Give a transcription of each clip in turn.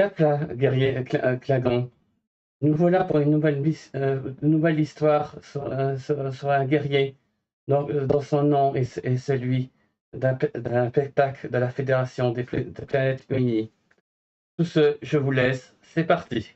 Cap là, guerrier Klagan. Nous voilà pour une nouvelle histoire sur un guerrier dont son nom est celui d'un spectacle de la Fédération des Planètes Unies. Tout ce, je vous laisse, c'est parti.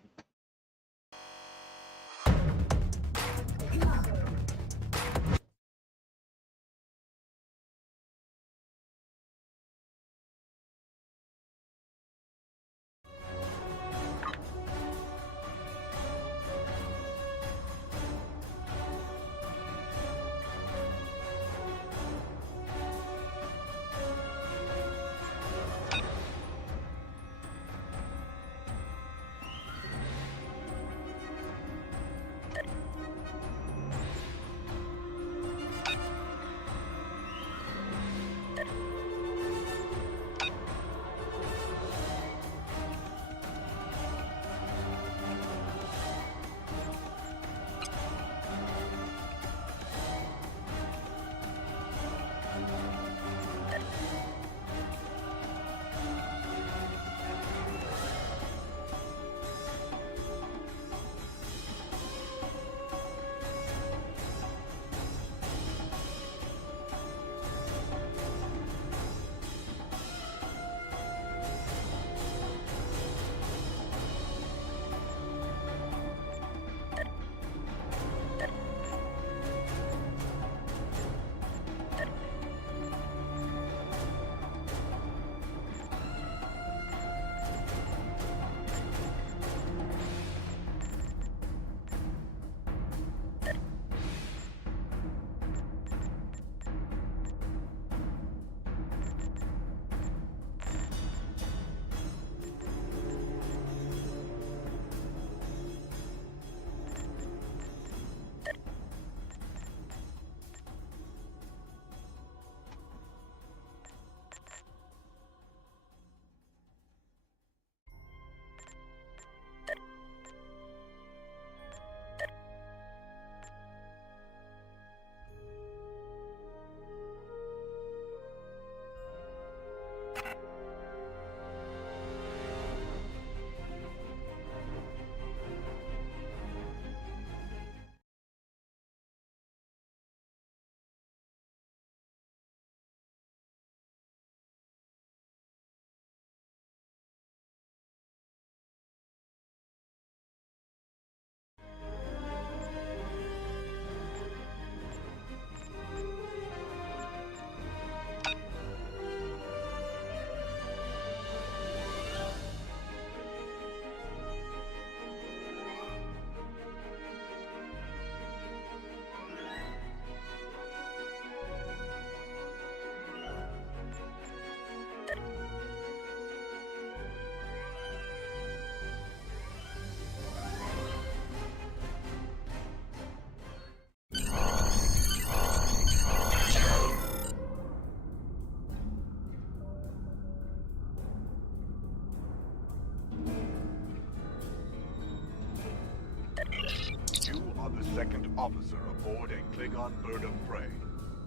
Second officer aboard a Klingon bird of prey,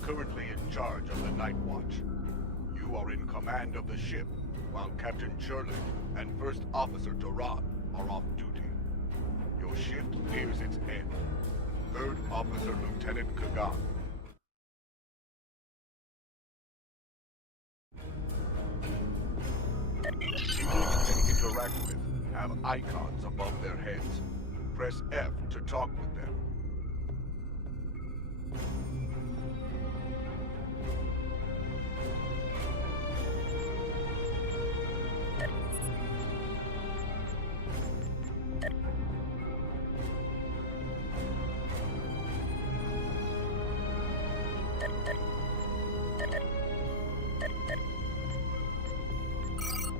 currently in charge of the Night Watch. You are in command of the ship, while Captain Churlick and First Officer Duran are off duty. Your shift nears its end. Third Officer Lieutenant Kagan. People you can interact with have icons above their heads. Press F to talk with them.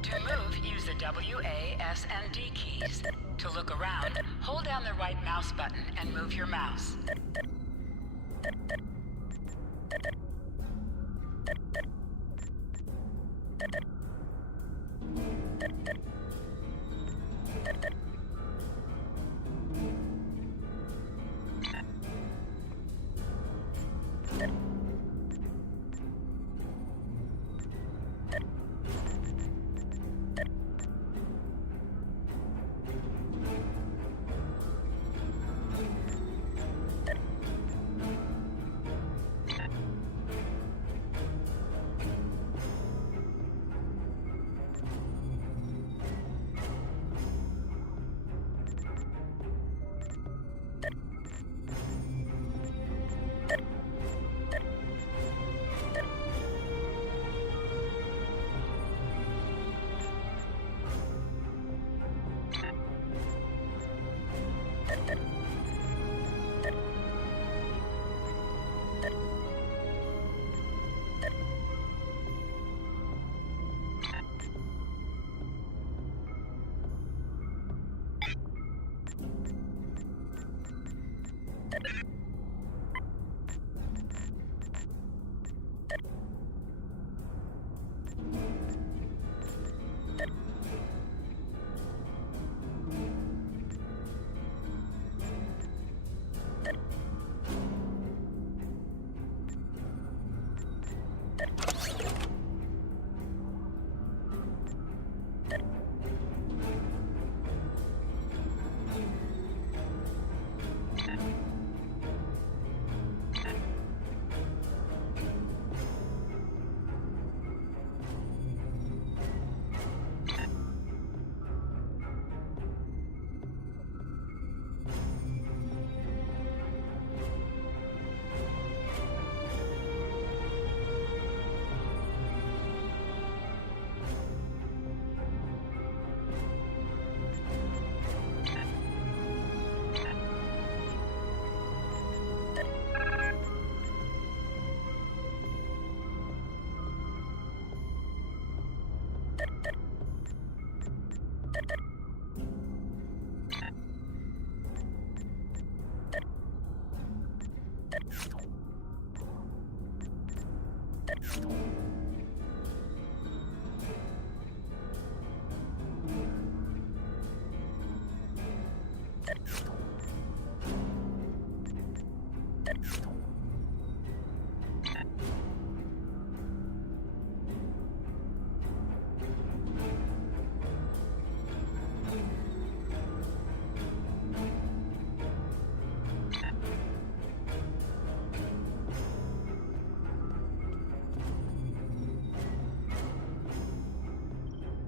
To move, use the W, A, S, and D keys. To look around, hold down the right mouse button and move your mouse.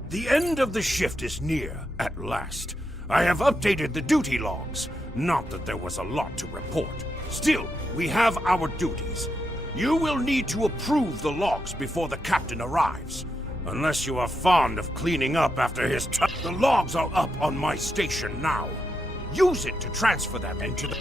The end of the shift is near, at last. I have updated the duty logs. Not that there was a lot to report. Still, we have our duties. You will need to approve the logs before the captain arrives. Unless you are fond of cleaning up after his The logs are up on my station now. Use it to transfer them into the...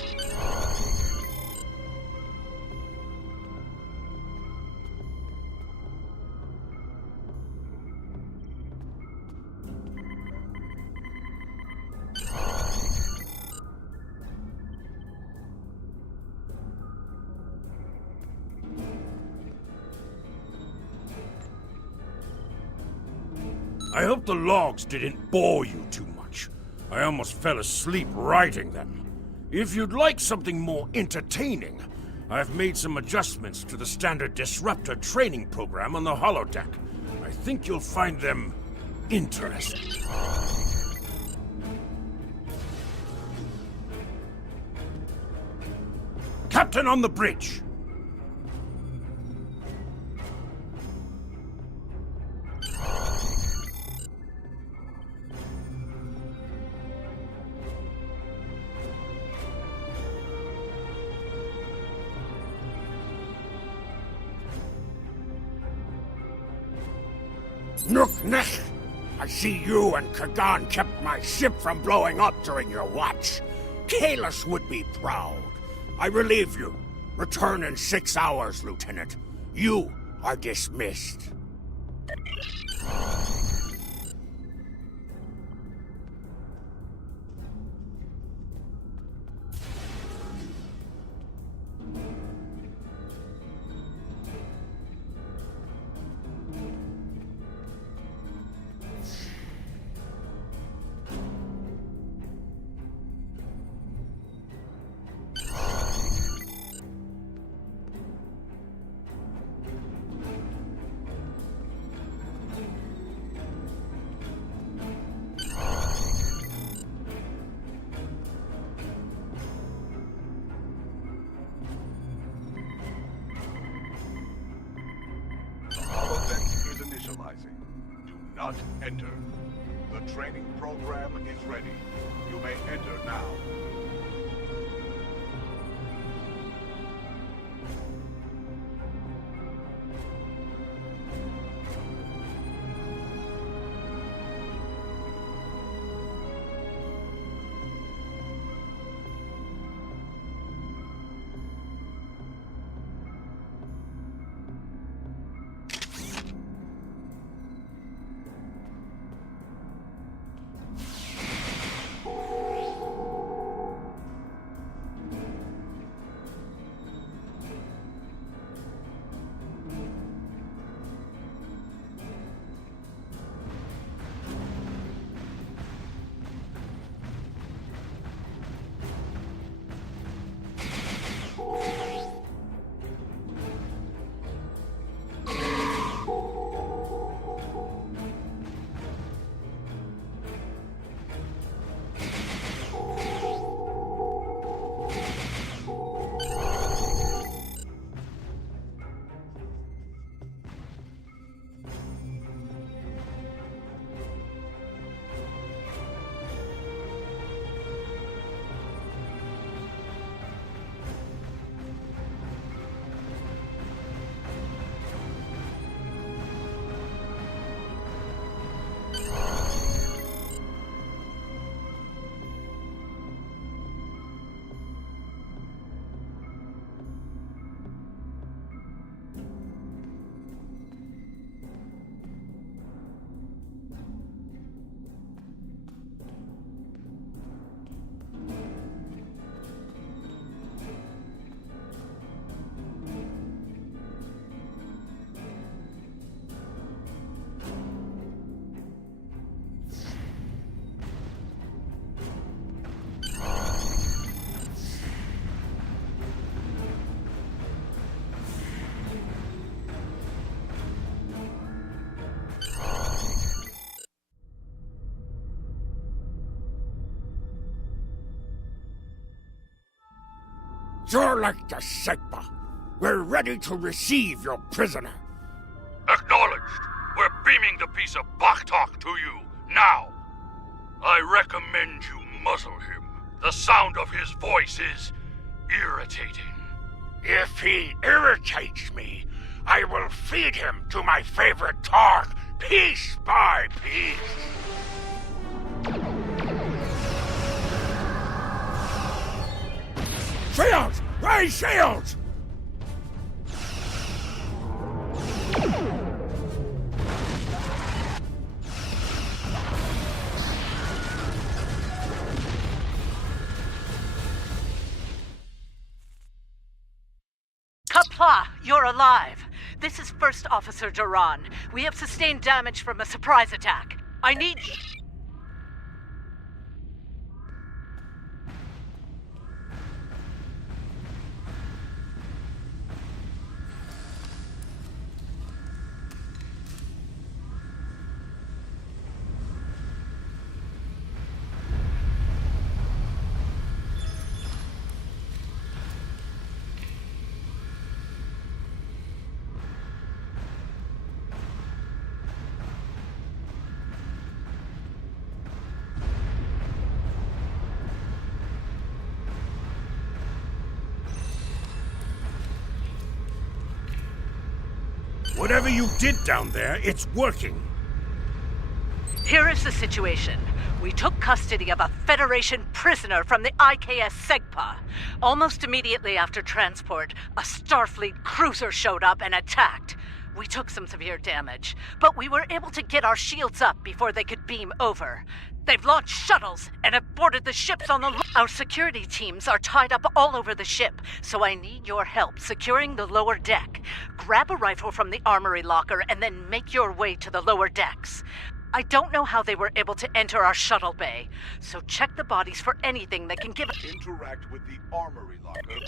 I hope the logs didn't bore you too much. I almost fell asleep writing them. If you'd like something more entertaining, I've made some adjustments to the standard disruptor training program on the holodeck. I think you'll find them interesting. Captain on the bridge! Nook-nech! I see you and Kagan kept my ship from blowing up during your watch. Kalis would be proud. I relieve you. Return in 6 hours, Lieutenant. You are dismissed. Not enter. The training program is ready. You may enter now. Jorlek the Segpa. We're ready to receive your prisoner. Acknowledged. We're beaming the piece of Baktok to you, now. I recommend you muzzle him. The sound of his voice is irritating. If he irritates me, I will feed him to my favorite targ, piece by piece. Shields! Raise shields! Kapla, you're alive. This is First Officer Duran. We have sustained damage from a surprise attack. I need... Whatever you did down there, it's working. Here is the situation. We took custody of a Federation prisoner from the IKS Segpa. Almost immediately after transport, a Starfleet cruiser showed up and attacked. We took some severe damage, but we were able to get our shields up before they could beam over. They've launched shuttles and have boarded the ships on the... Our security teams are tied up all over the ship, so I need your help securing the lower deck. Grab a rifle from the armory locker and then make your way to the lower decks. I don't know how they were able to enter our shuttle bay, so check the bodies for anything that can give... Interact with the armory locker.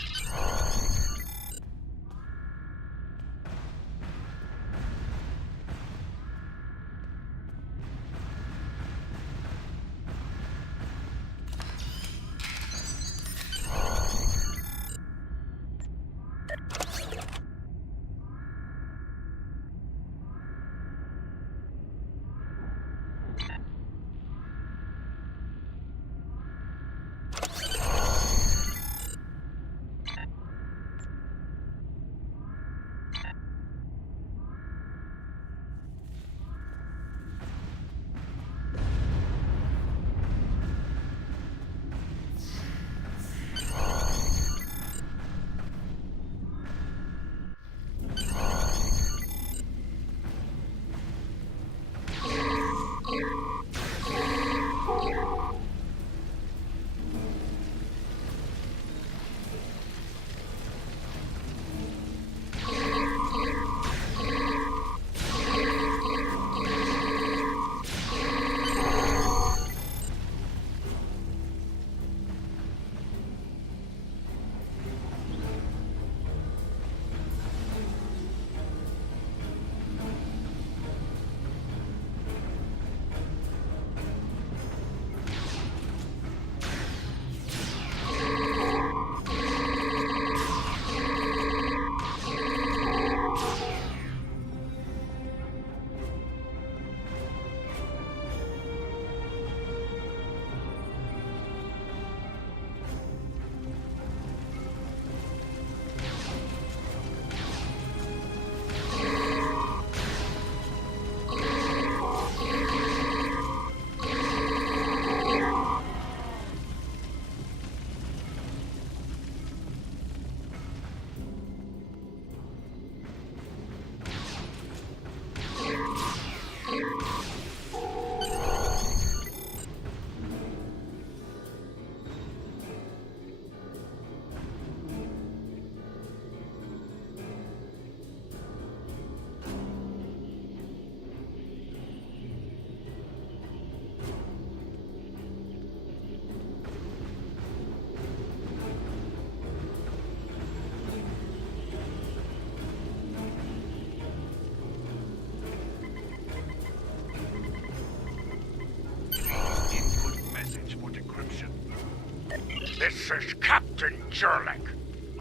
This is Captain Jurlik.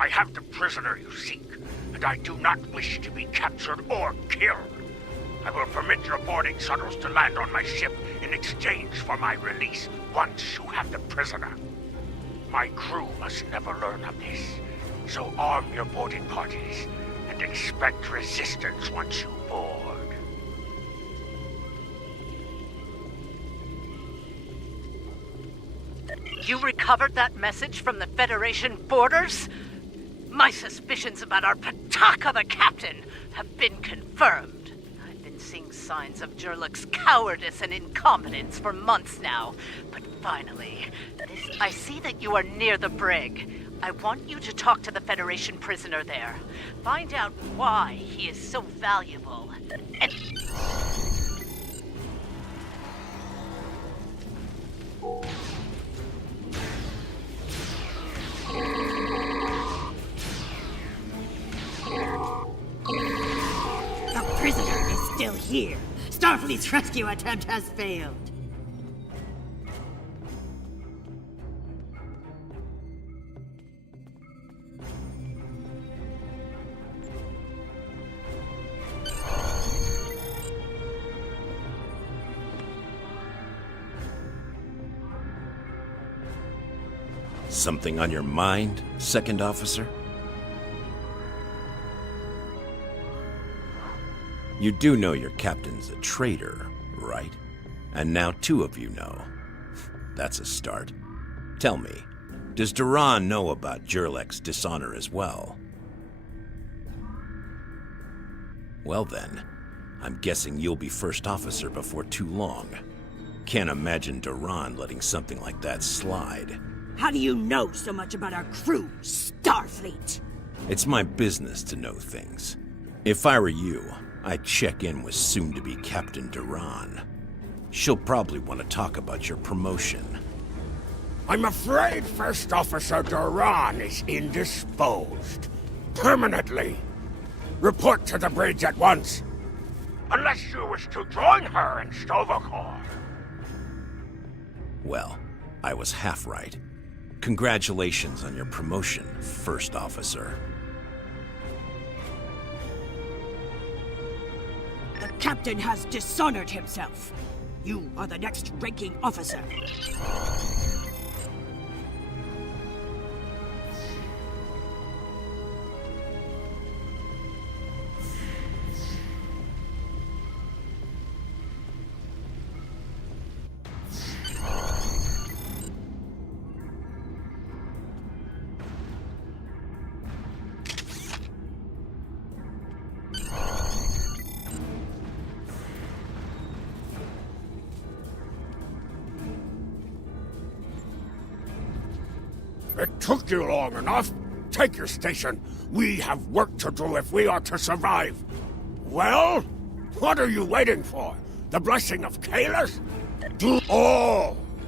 I have the prisoner you seek, and I do not wish to be captured or killed. I will permit your boarding shuttles to land on my ship in exchange for my release once you have the prisoner. My crew must never learn of this, so arm your boarding parties and expect resistance once you board. You recovered that message from the Federation borders? My suspicions about our Pataka the Captain have been confirmed. I've been seeing signs of Jurluk's cowardice and incompetence for months now. But finally, I see that you are near the brig. I want you to talk to the Federation prisoner there. Find out why he is so valuable. And... The prisoner is still here. Starfleet's rescue attempt has failed. Something on your mind, Second Officer? You do know your captain's a traitor, right? And now two of you know. That's a start. Tell me, does Duran know about Jurlek's dishonor as well? Well then, I'm guessing you'll be first officer before too long. Can't imagine Duran letting something like that slide. How do you know so much about our crew, Starfleet? It's my business to know things. If I were you, I'd check in with soon-to-be Captain Duran. She'll probably want to talk about your promotion. I'm afraid First Officer Duran is indisposed. Permanently. Report to the bridge at once. Unless you wish to join her in Stovokor. Well, I was half right. Congratulations on your promotion, First Officer. The captain has dishonored himself. You are the next ranking officer. It took you long enough. Take your station. We have work to do if we are to survive. Well, what are you waiting for? The blessing of Kalis?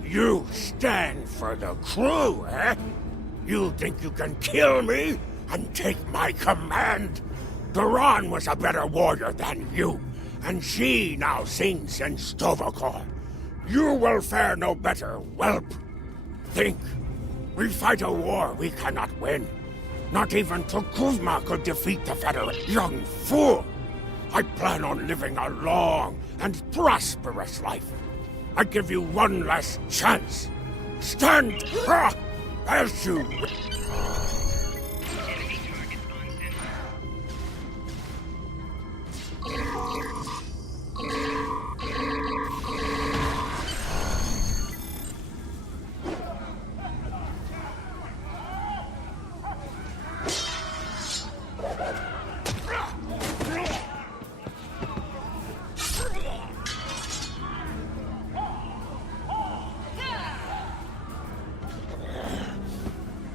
You stand for the crew, eh? You think you can kill me and take my command? Duran was a better warrior than you, and she now sings in Stovokor. You will fare no better, whelp. Think. We fight a war we cannot win. Not even Tukuzma could defeat the Federation. Young fool! I plan on living a long and prosperous life. I give you one last chance. Stand as you...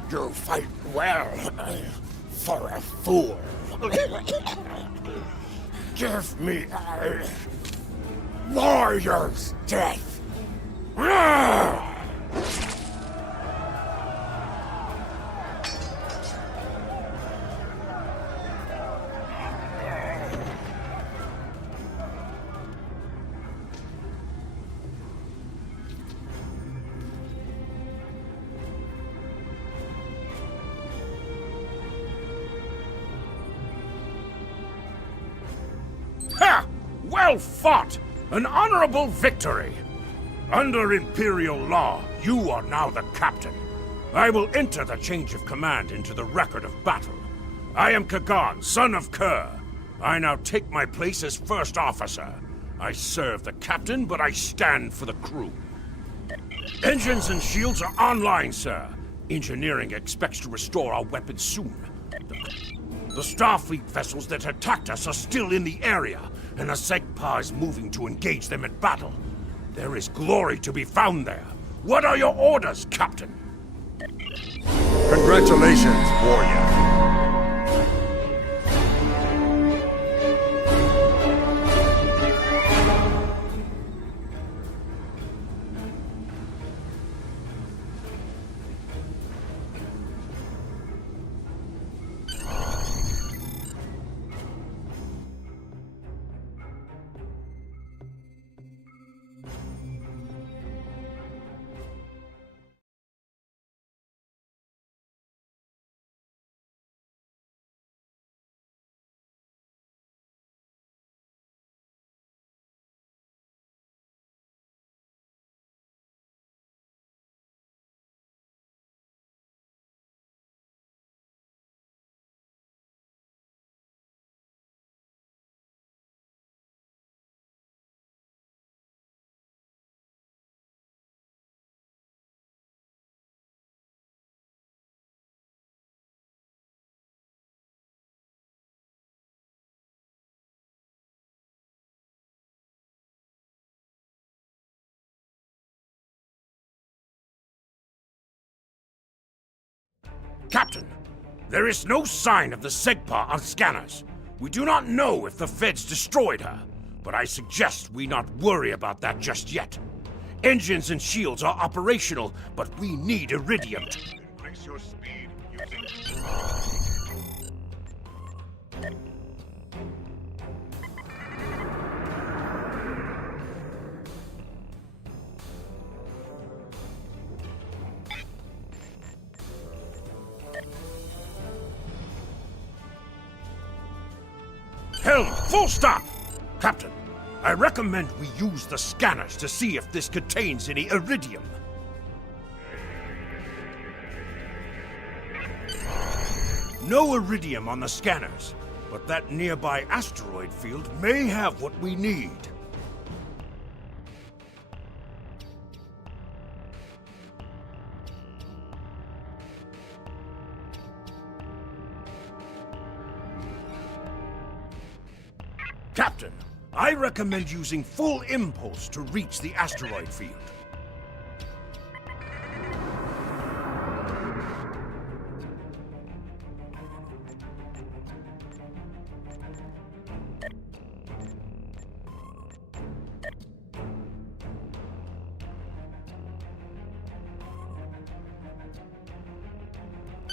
You fight well for a fool. Give me a warrior's death. Well fought! An honorable victory! Under Imperial law, you are now the captain. I will enter the change of command into the record of battle. I am Kligon, son of Kerr. I now take my place as first officer. I serve the captain, but I stand for the crew. Engines and shields are online, sir. Engineering expects to restore our weapons soon. The Starfleet vessels that attacked us are still in the area, and the Segpa is moving to engage them in battle. There is glory to be found there. What are your orders, Captain? Congratulations, warrior. Captain, there is no sign of the Segpa on scanners. We do not know if the Feds destroyed her, but I suggest we not worry about that just yet. Engines and shields are operational, but we need iridium. Increase your speed using... Helm, full stop! Captain, I recommend we use the scanners to see if this contains any iridium. No iridium on the scanners, but that nearby asteroid field may have what we need. Captain, I recommend using full impulse to reach the asteroid field.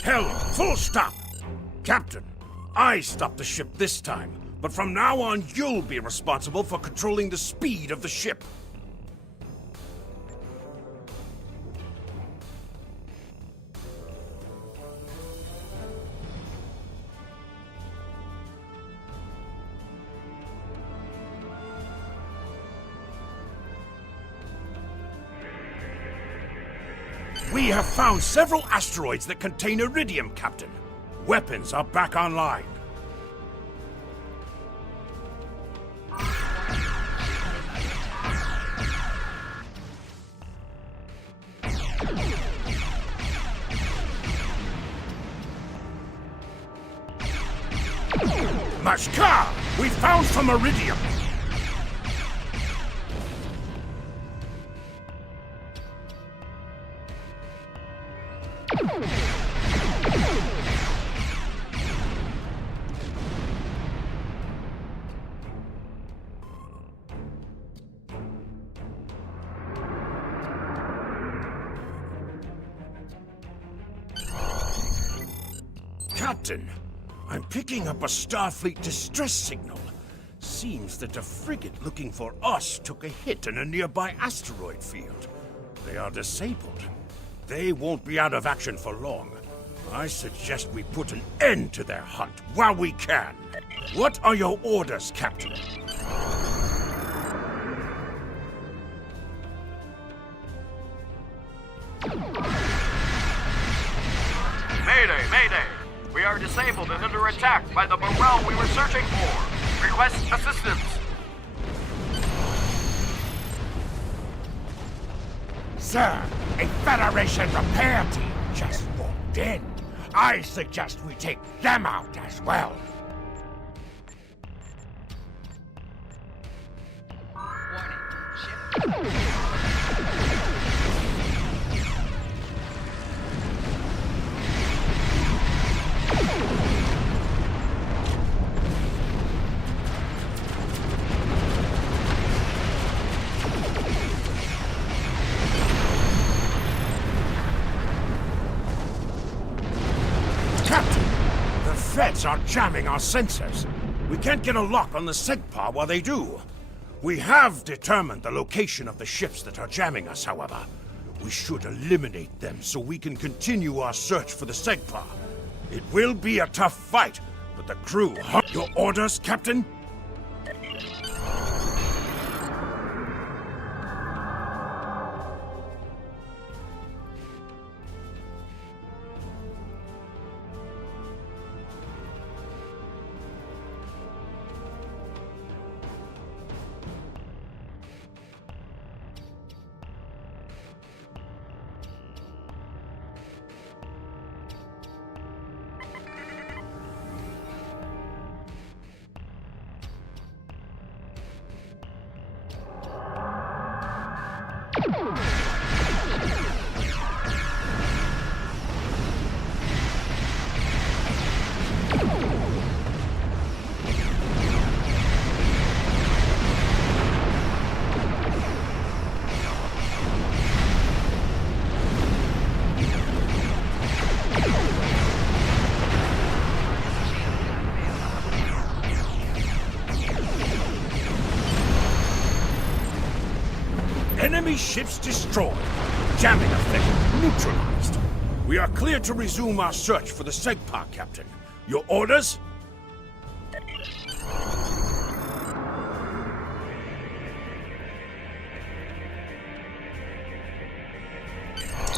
Helm, full stop! Captain, I stopped the ship this time. But from now on, you'll be responsible for controlling the speed of the ship. We have found several asteroids that contain iridium, Captain. Weapons are back online. Mashka! We found some iridium! Captain, I'm picking up a Starfleet distress signal. Seems that a frigate looking for us took a hit in a nearby asteroid field. They are disabled. They won't be out of action for long. I suggest we put an end to their hunt while we can. What are your orders, Captain? Mayday, mayday! We are disabled and under attack by the morale we were searching for. Request assistance. Sir, a Federation repair team just walked in. I suggest we take them out as well. Feds are jamming our sensors. We can't get a lock on the SEGPA while they do. We have determined the location of the ships that are jamming us, however. We should eliminate them so we can continue our search for the SEGPA. It will be a tough fight, but the crew... Your orders, Captain? Enemy ships destroyed. Jamming effect neutralized. We are clear to resume our search for the SEGPA, Captain. Your orders?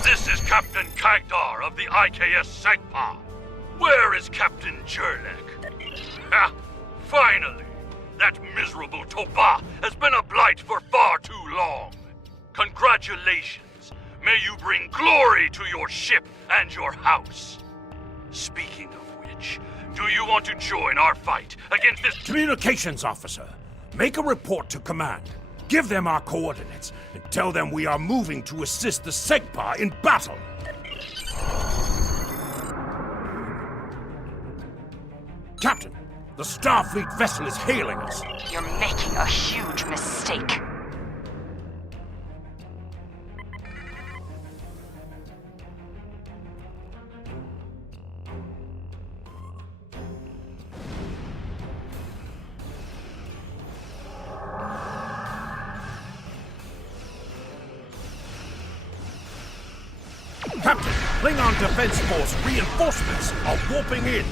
This is Captain Kagdar of the IKS SEGPA. Where is Captain Jurlek? Ha! Finally! That miserable Toba has been a blight for far too long. Congratulations. May you bring glory to your ship and your house. Speaking of which, do you want to join our fight against this... Communications officer, make a report to command. Give them our coordinates and tell them we are moving to assist the SEGPA in battle. Captain, the Starfleet vessel is hailing us. You're making a huge mistake. Captain, Klingon Defense Force reinforcements are warping in.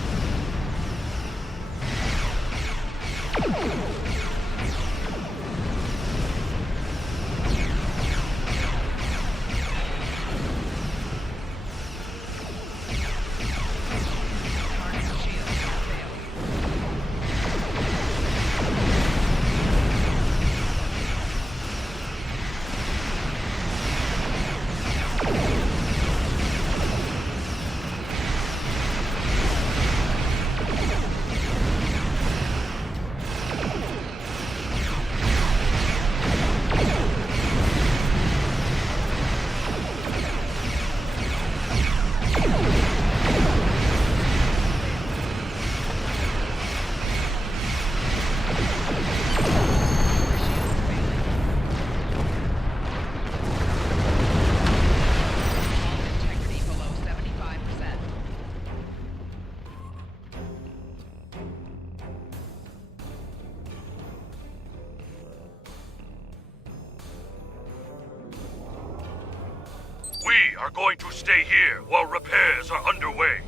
We are going to stay here while repairs are underway.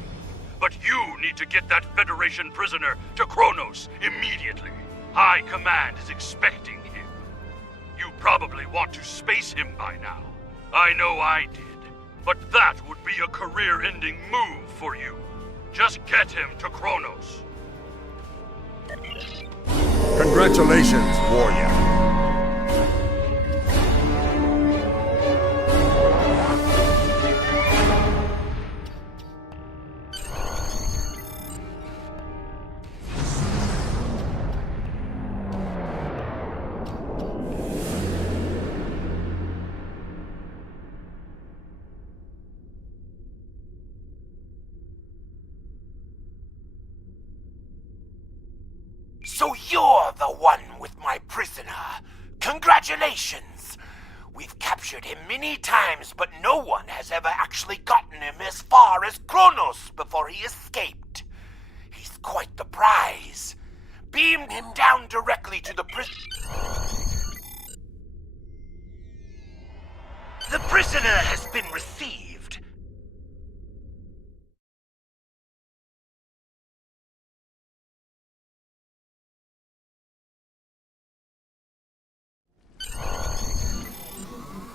But you need to get that Federation prisoner to Kronos immediately. High Command is expecting him. You probably want to space him by now. I know I did. But that would be a career-ending move for you. Just get him to Kronos. Congratulations, warrior. So you're the one with my prisoner. Congratulations! We've captured him many times, but no one has ever actually gotten him as far as Kronos before he escaped. He's quite the prize. Beam him down directly to the prison. The prisoner has been received.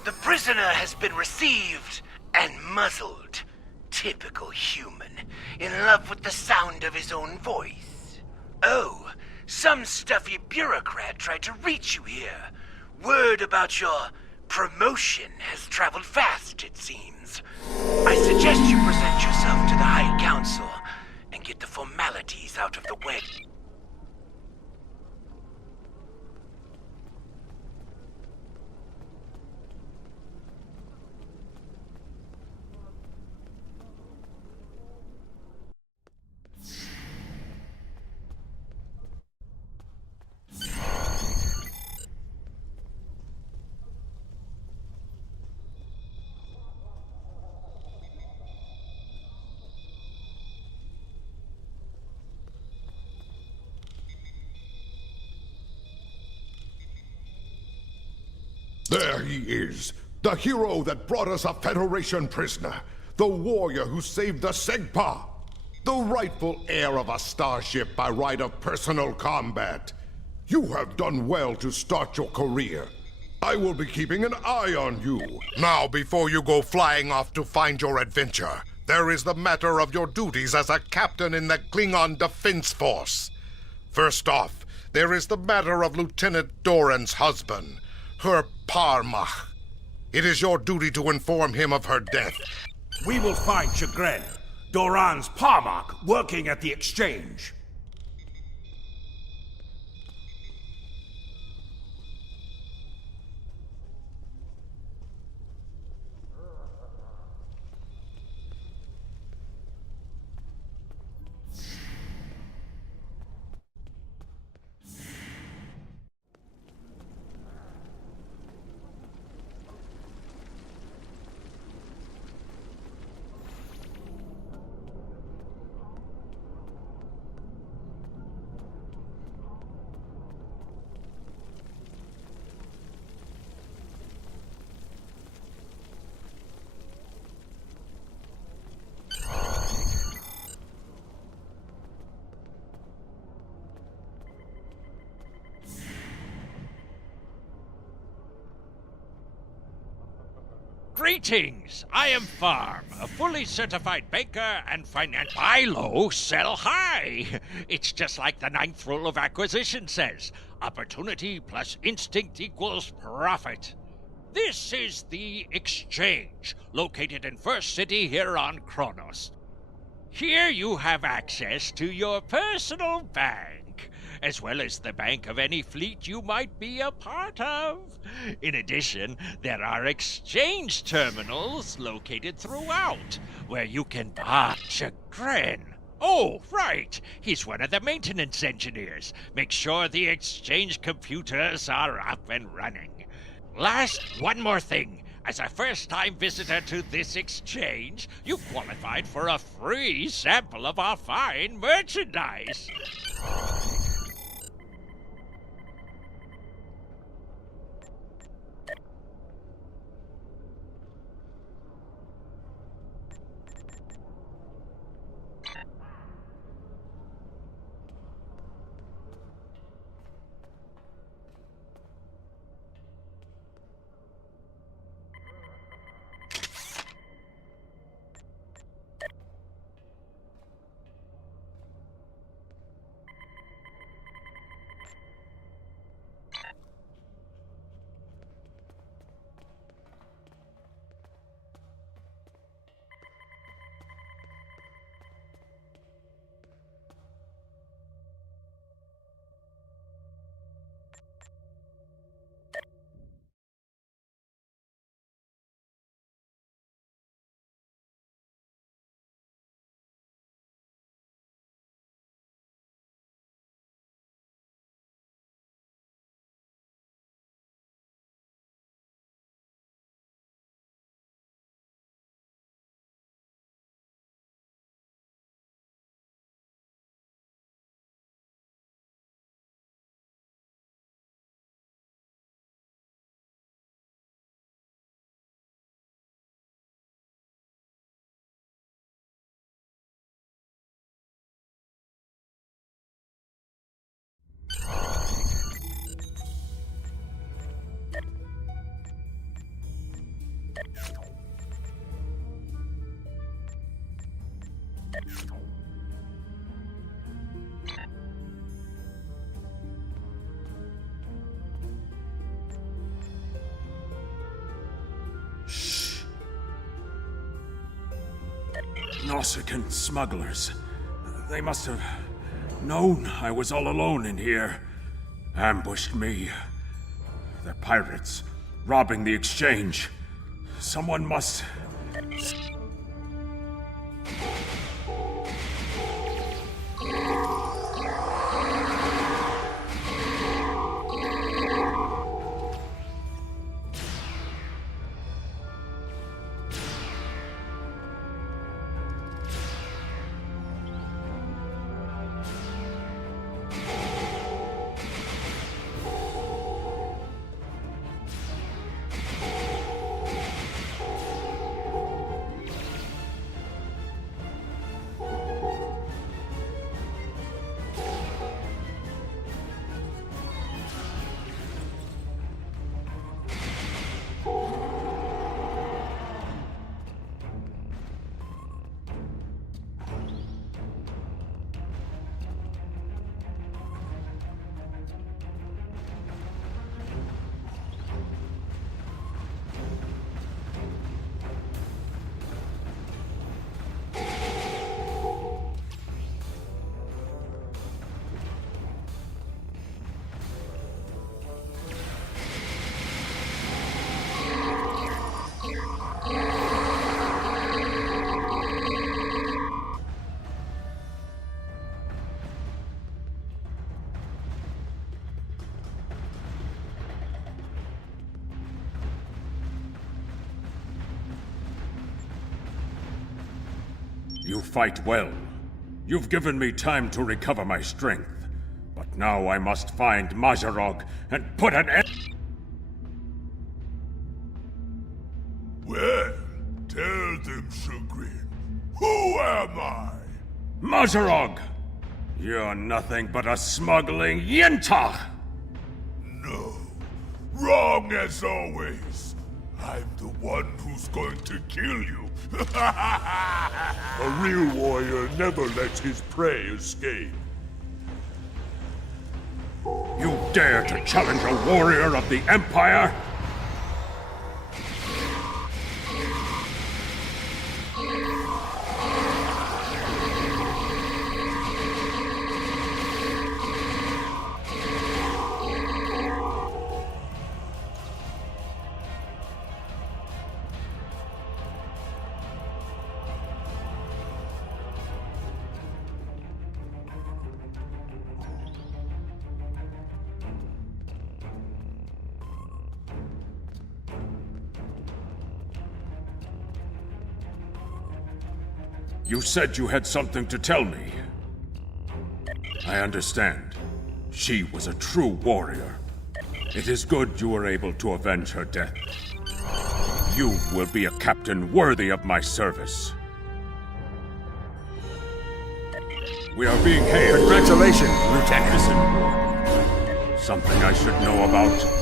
The prisoner has been received and muzzled. Typical human, in love with the sound of his own voice. Oh, some stuffy bureaucrat tried to reach you here. Word about your promotion has traveled fast, it seems. I suggest you present yourself to the High Council and get the formalities out of the way. There he is, the hero that brought us a Federation prisoner, the warrior who saved the Segpa, the rightful heir of a starship by right of personal combat. You have done well to start your career. I will be keeping an eye on you. Now, before you go flying off to find your adventure, there is the matter of your duties as a captain in the Klingon Defense Force. First off, there is the matter of Lieutenant Doran's husband, her Parmach. It is your duty to inform him of her death. We will find Chagrin, Doran's Parmach, working at the exchange. Greetings! I am Farm, a fully certified banker and finance. Buy low, sell high. It's just like the ninth rule of acquisition says. Opportunity plus instinct equals profit. This is the exchange, located in First City here on Kronos. Here you have access to your personal bank, as well as the bank of any fleet you might be a part of. In addition, there are exchange terminals located throughout, where you can buy Chagrin. Oh, right, he's one of the maintenance engineers. Make sure the exchange computers are up and running. Last, one more thing. As a first-time visitor to this exchange, you qualified for a free sample of our fine merchandise. Nausicaan smugglers. They must have known I was all alone in here. Ambushed me. The pirates, robbing the exchange. Someone must... You fight well. You've given me time to recover my strength. But now I must find Mazarog and put an end... Well, tell them, Chagrin. Who am I? Mazarog! You're nothing but a smuggling yintah! No. Wrong as always. I'm the one who's going to kill you. A real warrior never lets his prey escape. You dare to challenge a warrior of the Empire? You said you had something to tell me. I understand. She was a true warrior. It is good you were able to avenge her death. You will be a captain worthy of my service. We are being hailed. Congratulations, Lieutenant. Listen, something I should know about.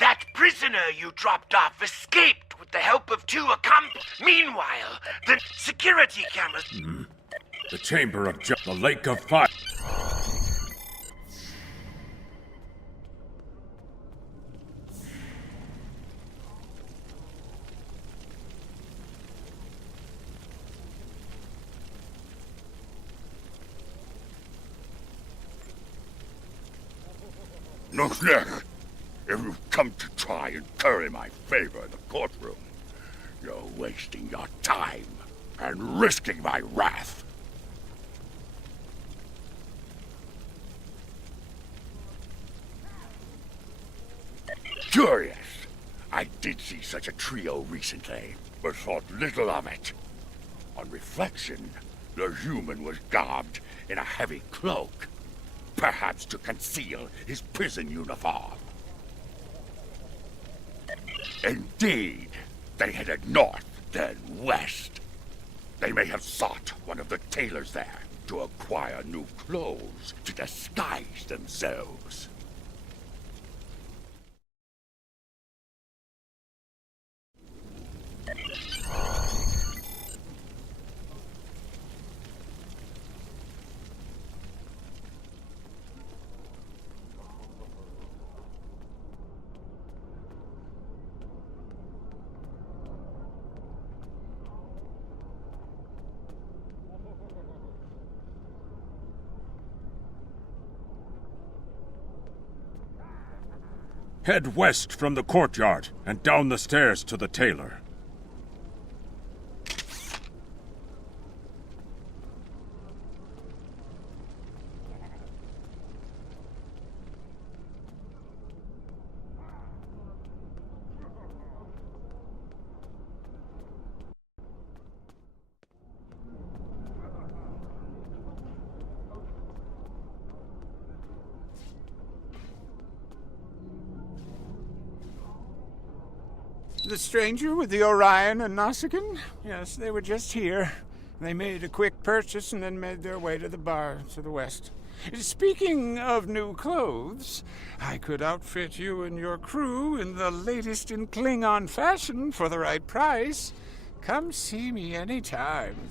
That prisoner you dropped off escaped with the help of two accomplices. Meanwhile, the security cameras... The Chamber of the Lake of Fire. Noslech, if you've come to try and curry my favor in the courtroom, you're wasting your time and risking my wrath. Curious. I did see such a trio recently, but thought little of it. On reflection, the human was garbed in a heavy cloak, perhaps to conceal his prison uniform. Indeed, they headed north, then west. They may have sought one of the tailors there to acquire new clothes to disguise themselves. Head west from the courtyard and down the stairs to the tailor. The stranger with the Orion and Nausicaan? Yes, they were just here. They made a quick purchase and then made their way to the bar to the west. Speaking of new clothes, I could outfit you and your crew in the latest in Klingon fashion for the right price. Come see me anytime.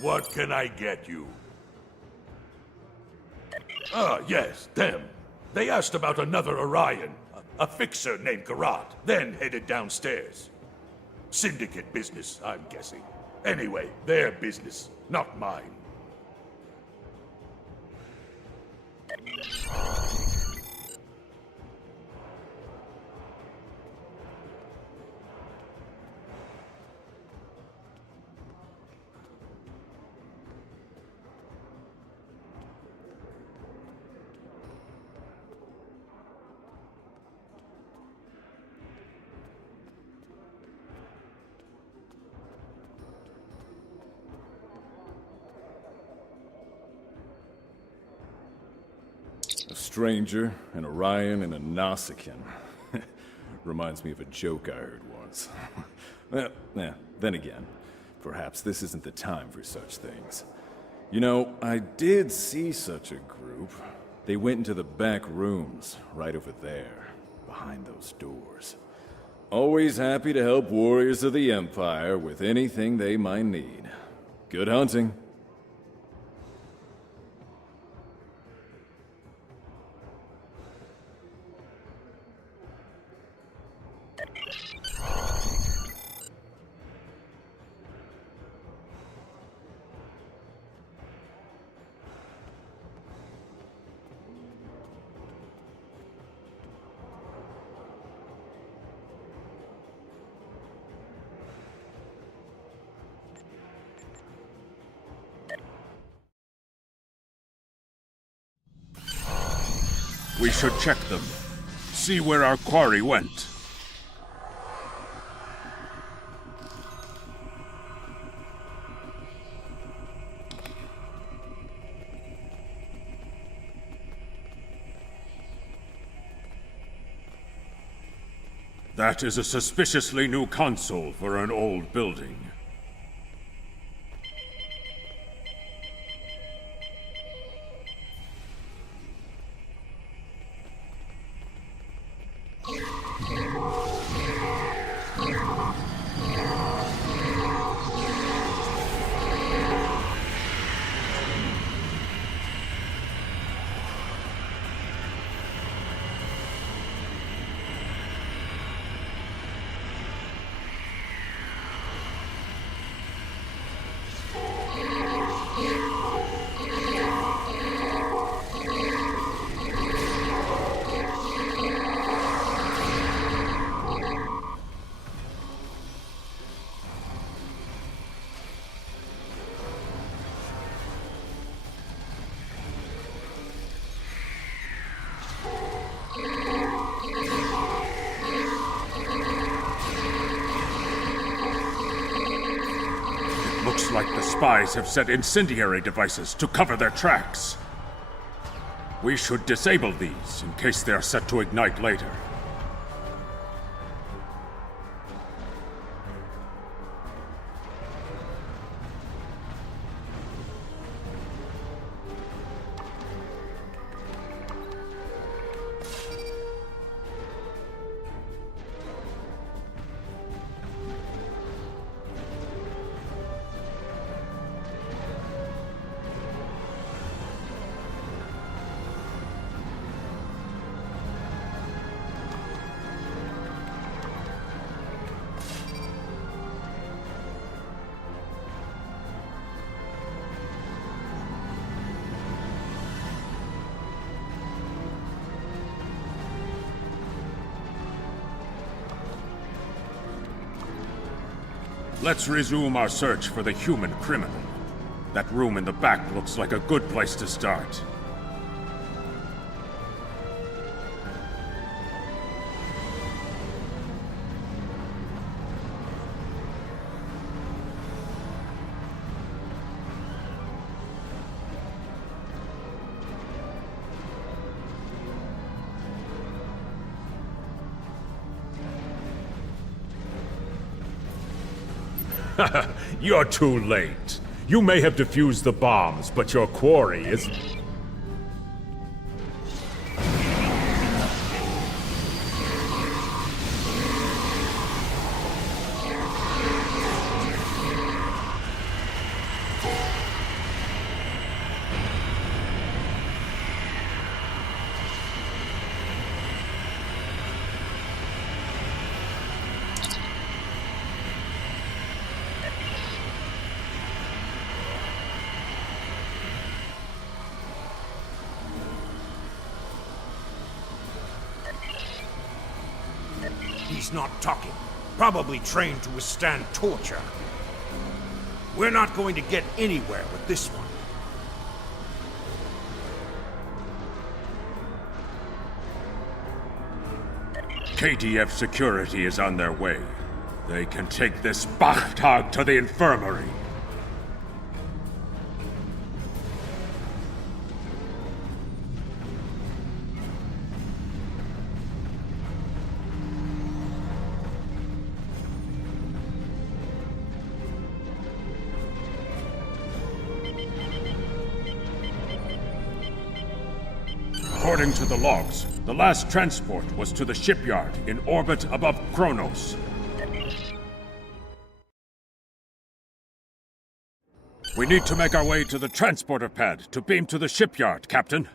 What can I get you? Ah, yes, them. They asked about another Orion, a fixer named Garat, then headed downstairs. Syndicate business, I'm guessing. Anyway, their business, not mine. A stranger, an Orion, and a Nausicaan. Reminds me of a joke I heard once. Then again, perhaps this isn't the time for such things. You know, I did see such a group. They went into the back rooms, right over there, behind those doors. Always happy to help warriors of the Empire with anything they might need. Good hunting. We should check them. See where our quarry went. That is a suspiciously new console for an old building. Looks like the spies have set incendiary devices to cover their tracks. We should disable these in case they are set to ignite later. Let's resume our search for the human criminal. That room in the back looks like a good place to start. You're too late. You may have defused the bombs, but your quarry is... He's not talking. Probably trained to withstand torture. We're not going to get anywhere with this one. KDF security is on their way. They can take this Bachtag to the infirmary. According to the logs, the last transport was to the shipyard in orbit above Kronos. We need to make our way to the transporter pad to beam to the shipyard, Captain.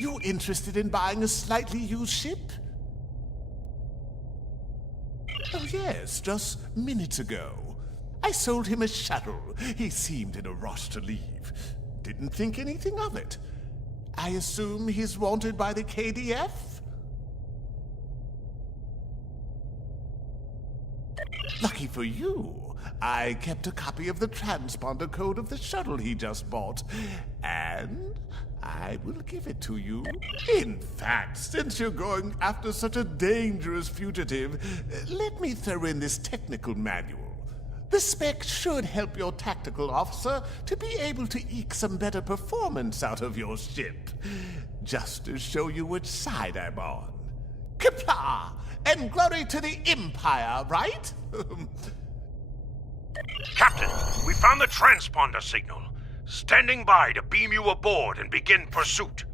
You interested in buying a slightly used ship? Oh yes, just minutes ago. I sold him a shuttle. He seemed in a rush to leave. Didn't think anything of it. I assume he's wanted by the KDF? Lucky for you, I kept a copy of the transponder code of the shuttle he just bought, and I will give it to you. In fact, since you're going after such a dangerous fugitive, let me throw in this technical manual. The spec should help your tactical officer to be able to eke some better performance out of your ship. Just to show you which side I'm on. Qapla'! And glory to the Empire, right? Captain, we found the transponder signal. Standing by to beam you aboard and begin pursuit.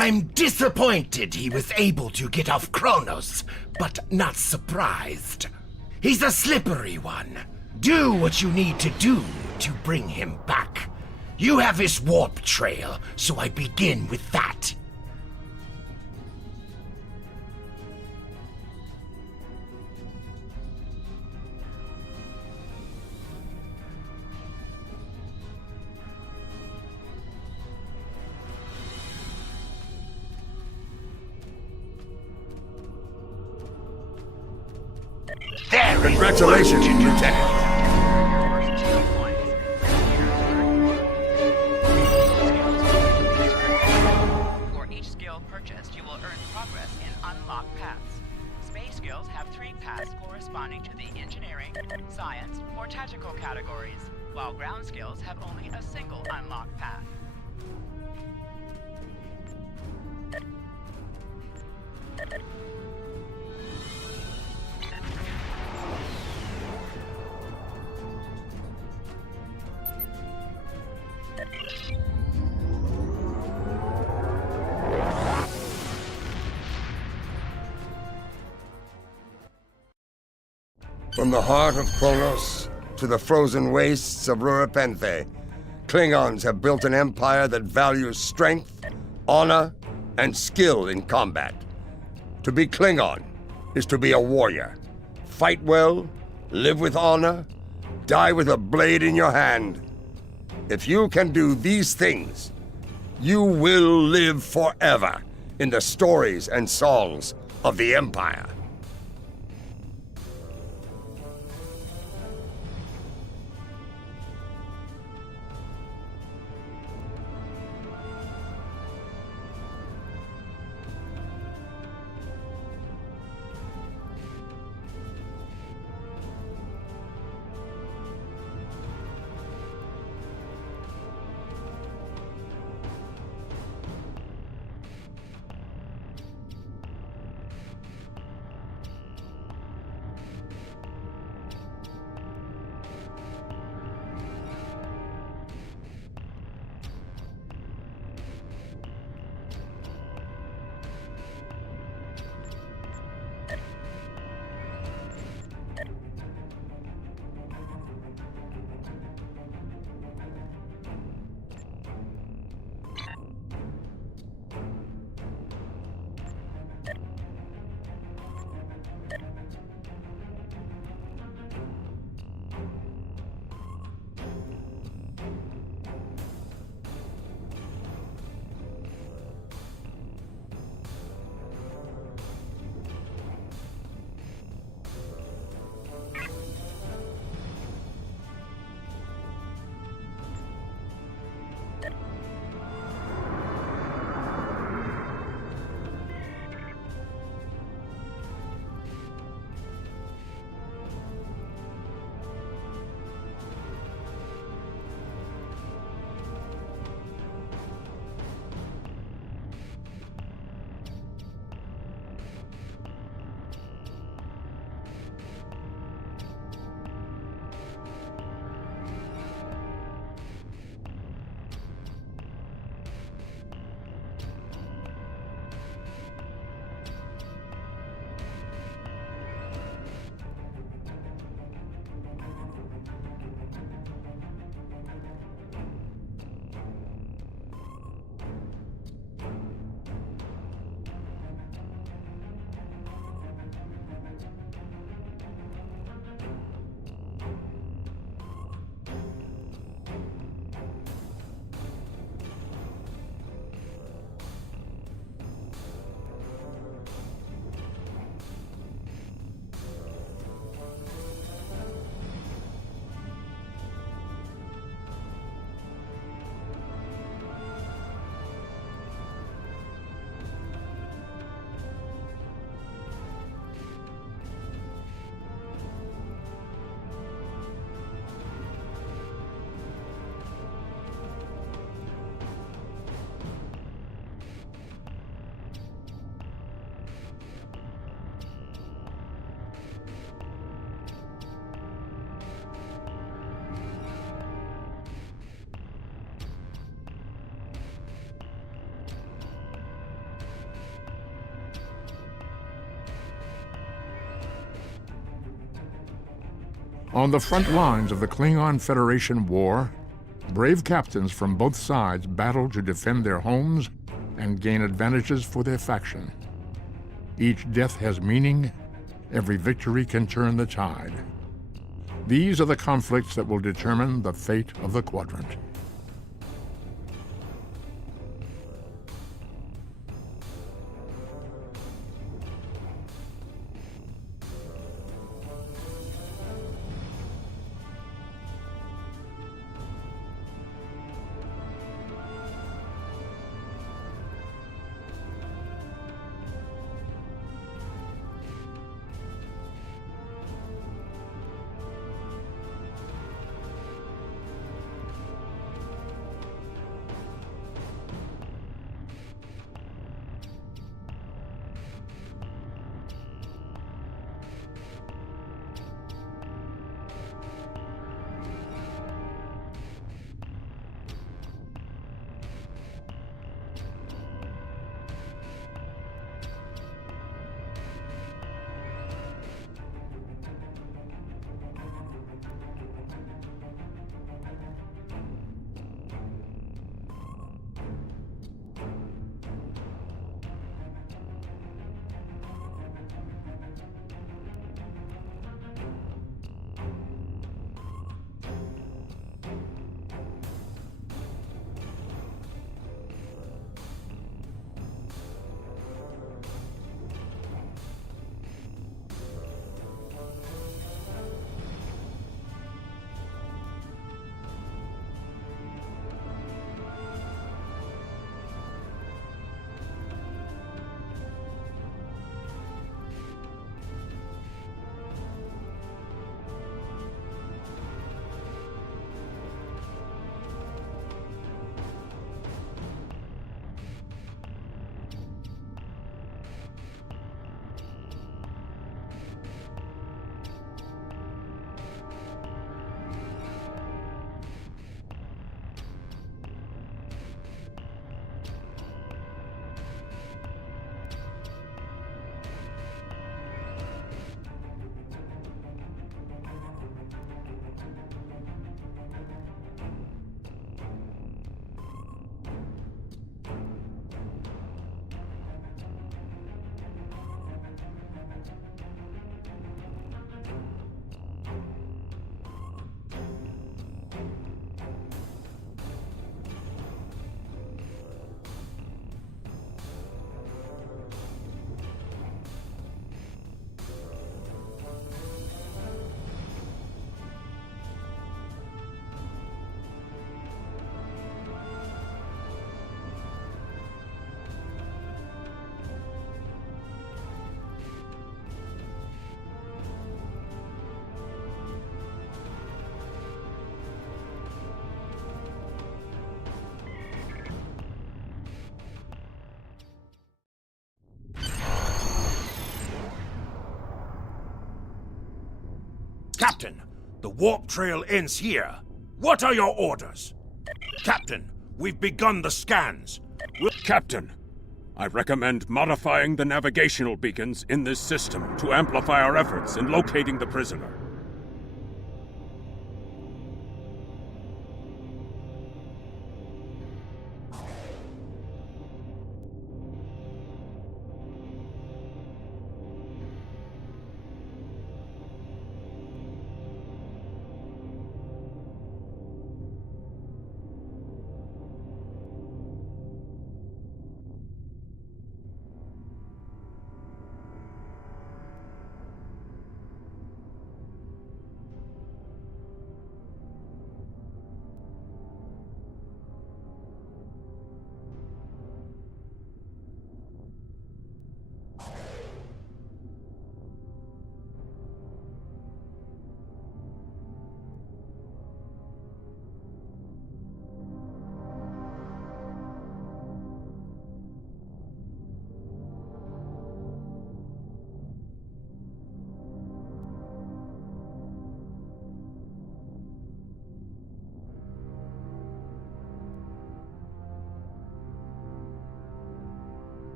I'm disappointed he was able to get off Kronos, but not surprised. He's a slippery one. Do what you need to do to bring him back. You have his warp trail, so I begin with that. Congratulations, Lieutenant. For each skill purchased, you will earn progress in unlocked paths. Space skills have 3 paths corresponding to the engineering, science, or tactical categories, while ground skills have only a single unlocked path. From the heart of Kronos to the frozen wastes of Rurapenthe, Klingons have built an empire that values strength, honor, and skill in combat. To be Klingon is to be a warrior. Fight well, live with honor, die with a blade in your hand. If you can do these things, you will live forever in the stories and songs of the Empire. On the front lines of the Klingon Federation war, brave captains from both sides battle to defend their homes and gain advantages for their faction. Each death has meaning. Every victory can turn the tide. These are the conflicts that will determine the fate of the quadrant. Captain, the warp trail ends here. What are your orders? Captain, we've begun the scans. Captain, I recommend modifying the navigational beacons in this system to amplify our efforts in locating the prisoner.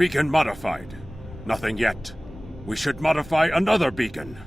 Beacon modified. Nothing yet. We should modify another beacon.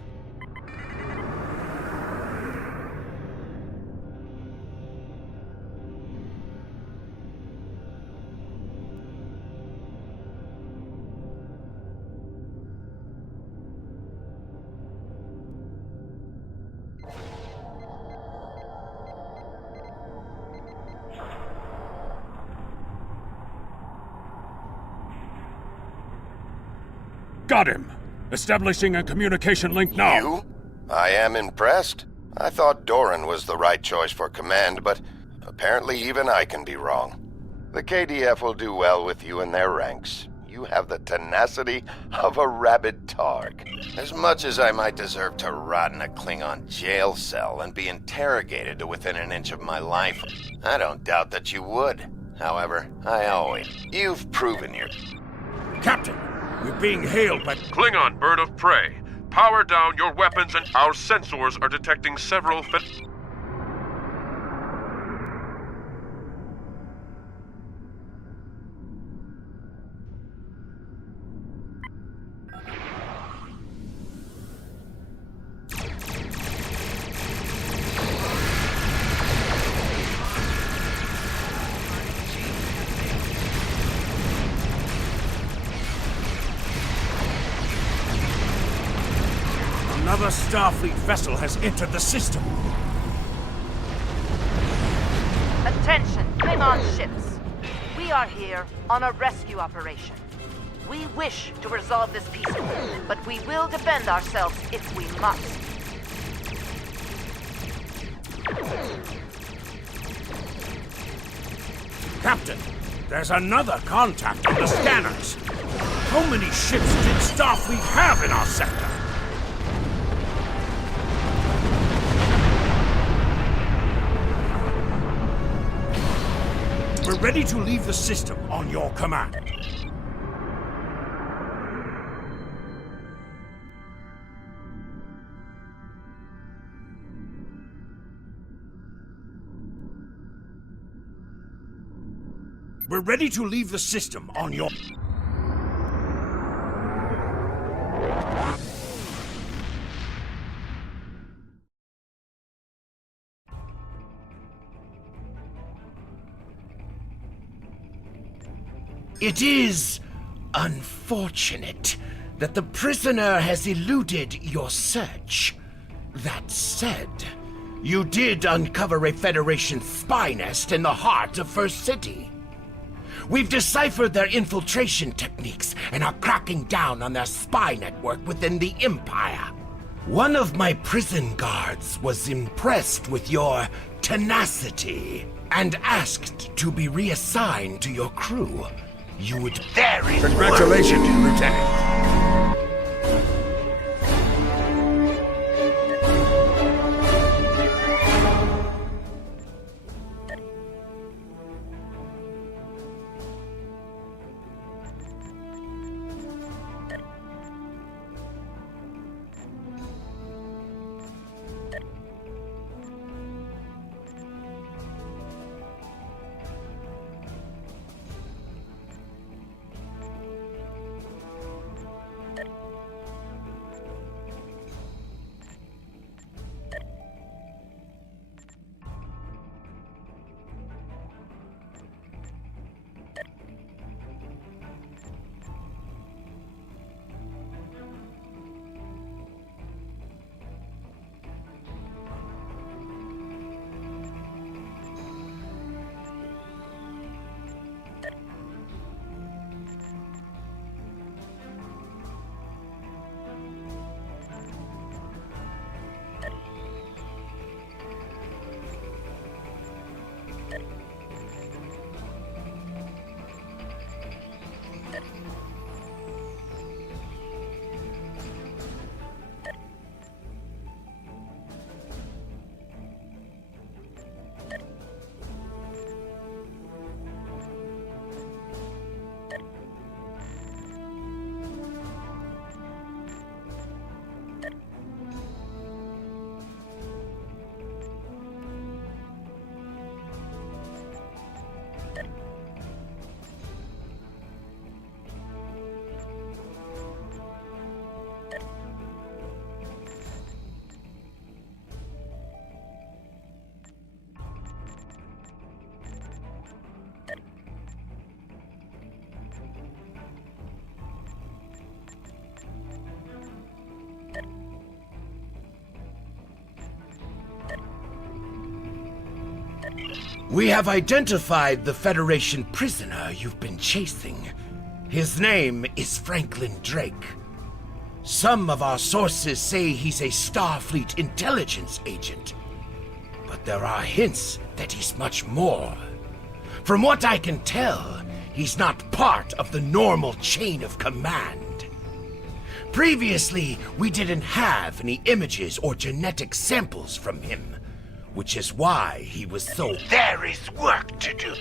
Got him! Establishing a communication link now. You? I am impressed. I thought Doran was the right choice for command, but apparently even I can be wrong. The KDF will do well with you in their ranks. You have the tenacity of a rabid targ. As much as I might deserve to rot in a Klingon jail cell and be interrogated to within an inch of my life, I don't doubt that you would. However, you've proven your... Captain, we're being hailed by... Klingon bird of prey. Power down your weapons and our sensors are detecting several... Another Starfleet vessel has entered the system. Attention, Klingon ships. We are here on a rescue operation. We wish to resolve this peacefully, but we will defend ourselves if we must. Captain, there's another contact on the scanners. How many ships did Starfleet have in our sector? We're ready to leave the system on your command. We're ready to leave the system on your... It is unfortunate that the prisoner has eluded your search. That said, you did uncover a Federation spy nest in the heart of First City. We've deciphered their infiltration techniques and are cracking down on their spy network within the Empire. One of my prison guards was impressed with your tenacity and asked to be reassigned to your crew. You would very... Congratulations, Lieutenant. We have identified the Federation prisoner you've been chasing. His name is Franklin Drake. Some of our sources say he's a Starfleet intelligence agent, but there are hints that he's much more. From what I can tell, he's not part of the normal chain of command. Previously, we didn't have any images or genetic samples from him, which is why he was so... There is work to do.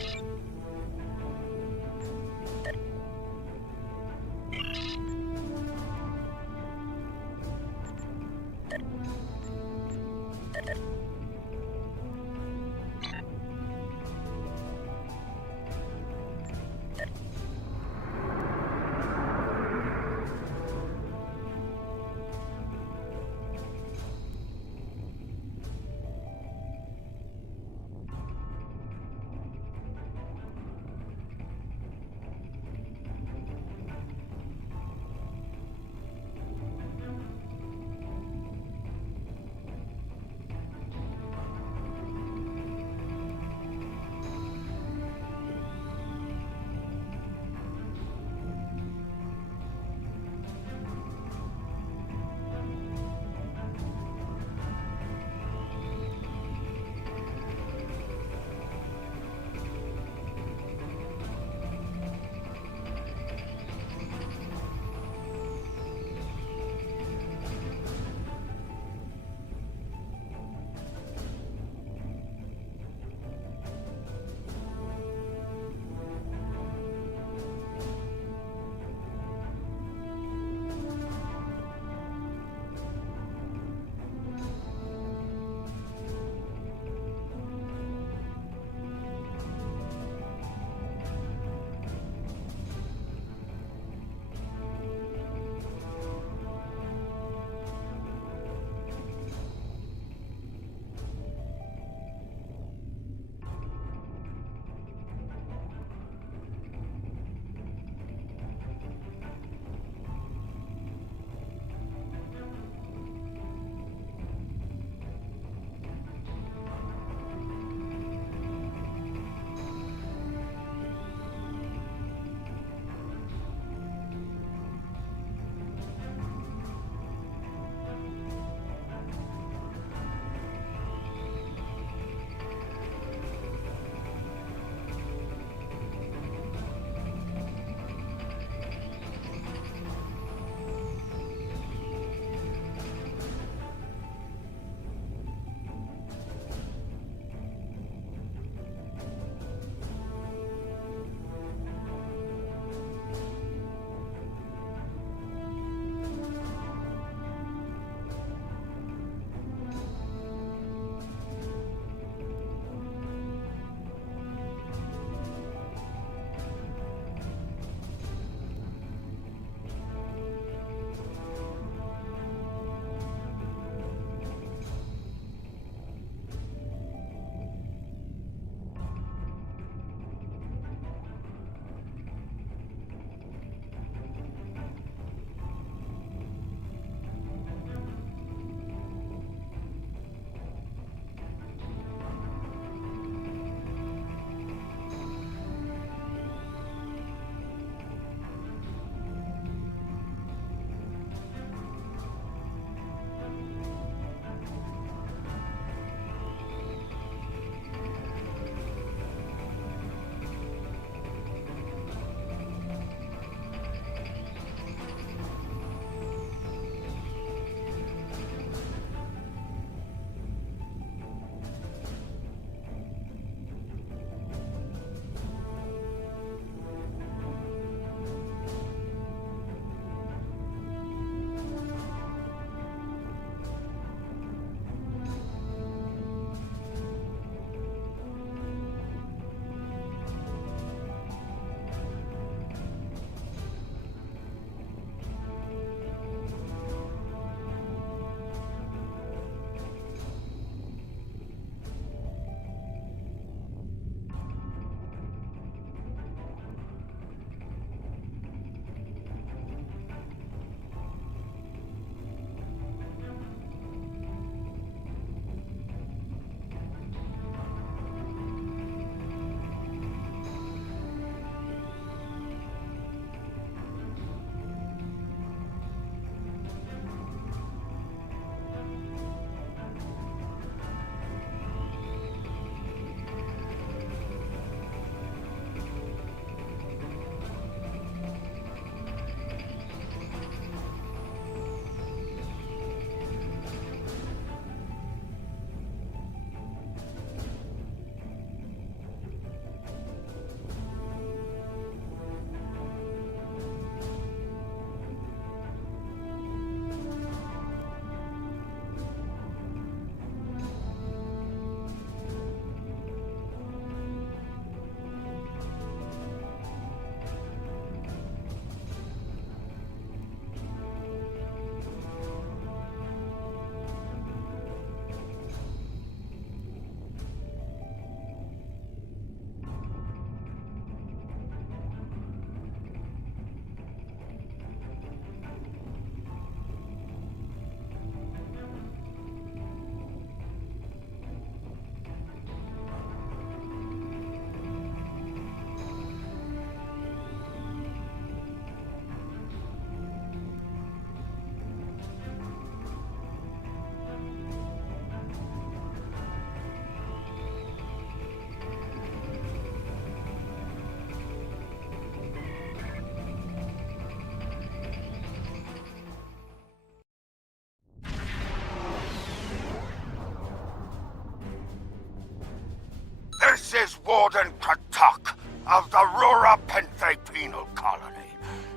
Warden Katak of the Rura Penthe Penal Colony.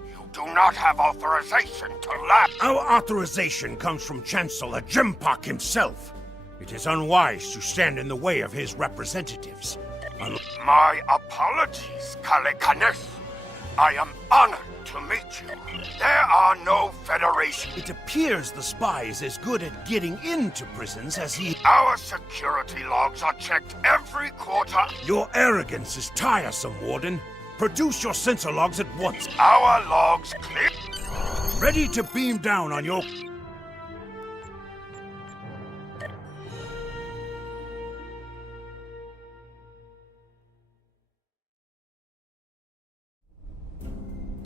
You do not have authorization to land. Our authorization comes from Chancellor Jimpak himself. It is unwise to stand in the way of his representatives. My apologies, Kalekanes. I am honored to meet you. There are no Federation. It appears the spy is as good at getting into prisons as he... Our security logs are checked every quarter. Your arrogance is tiresome, Warden. Produce your sensor logs at once. Our logs clear. Ready to beam down on your...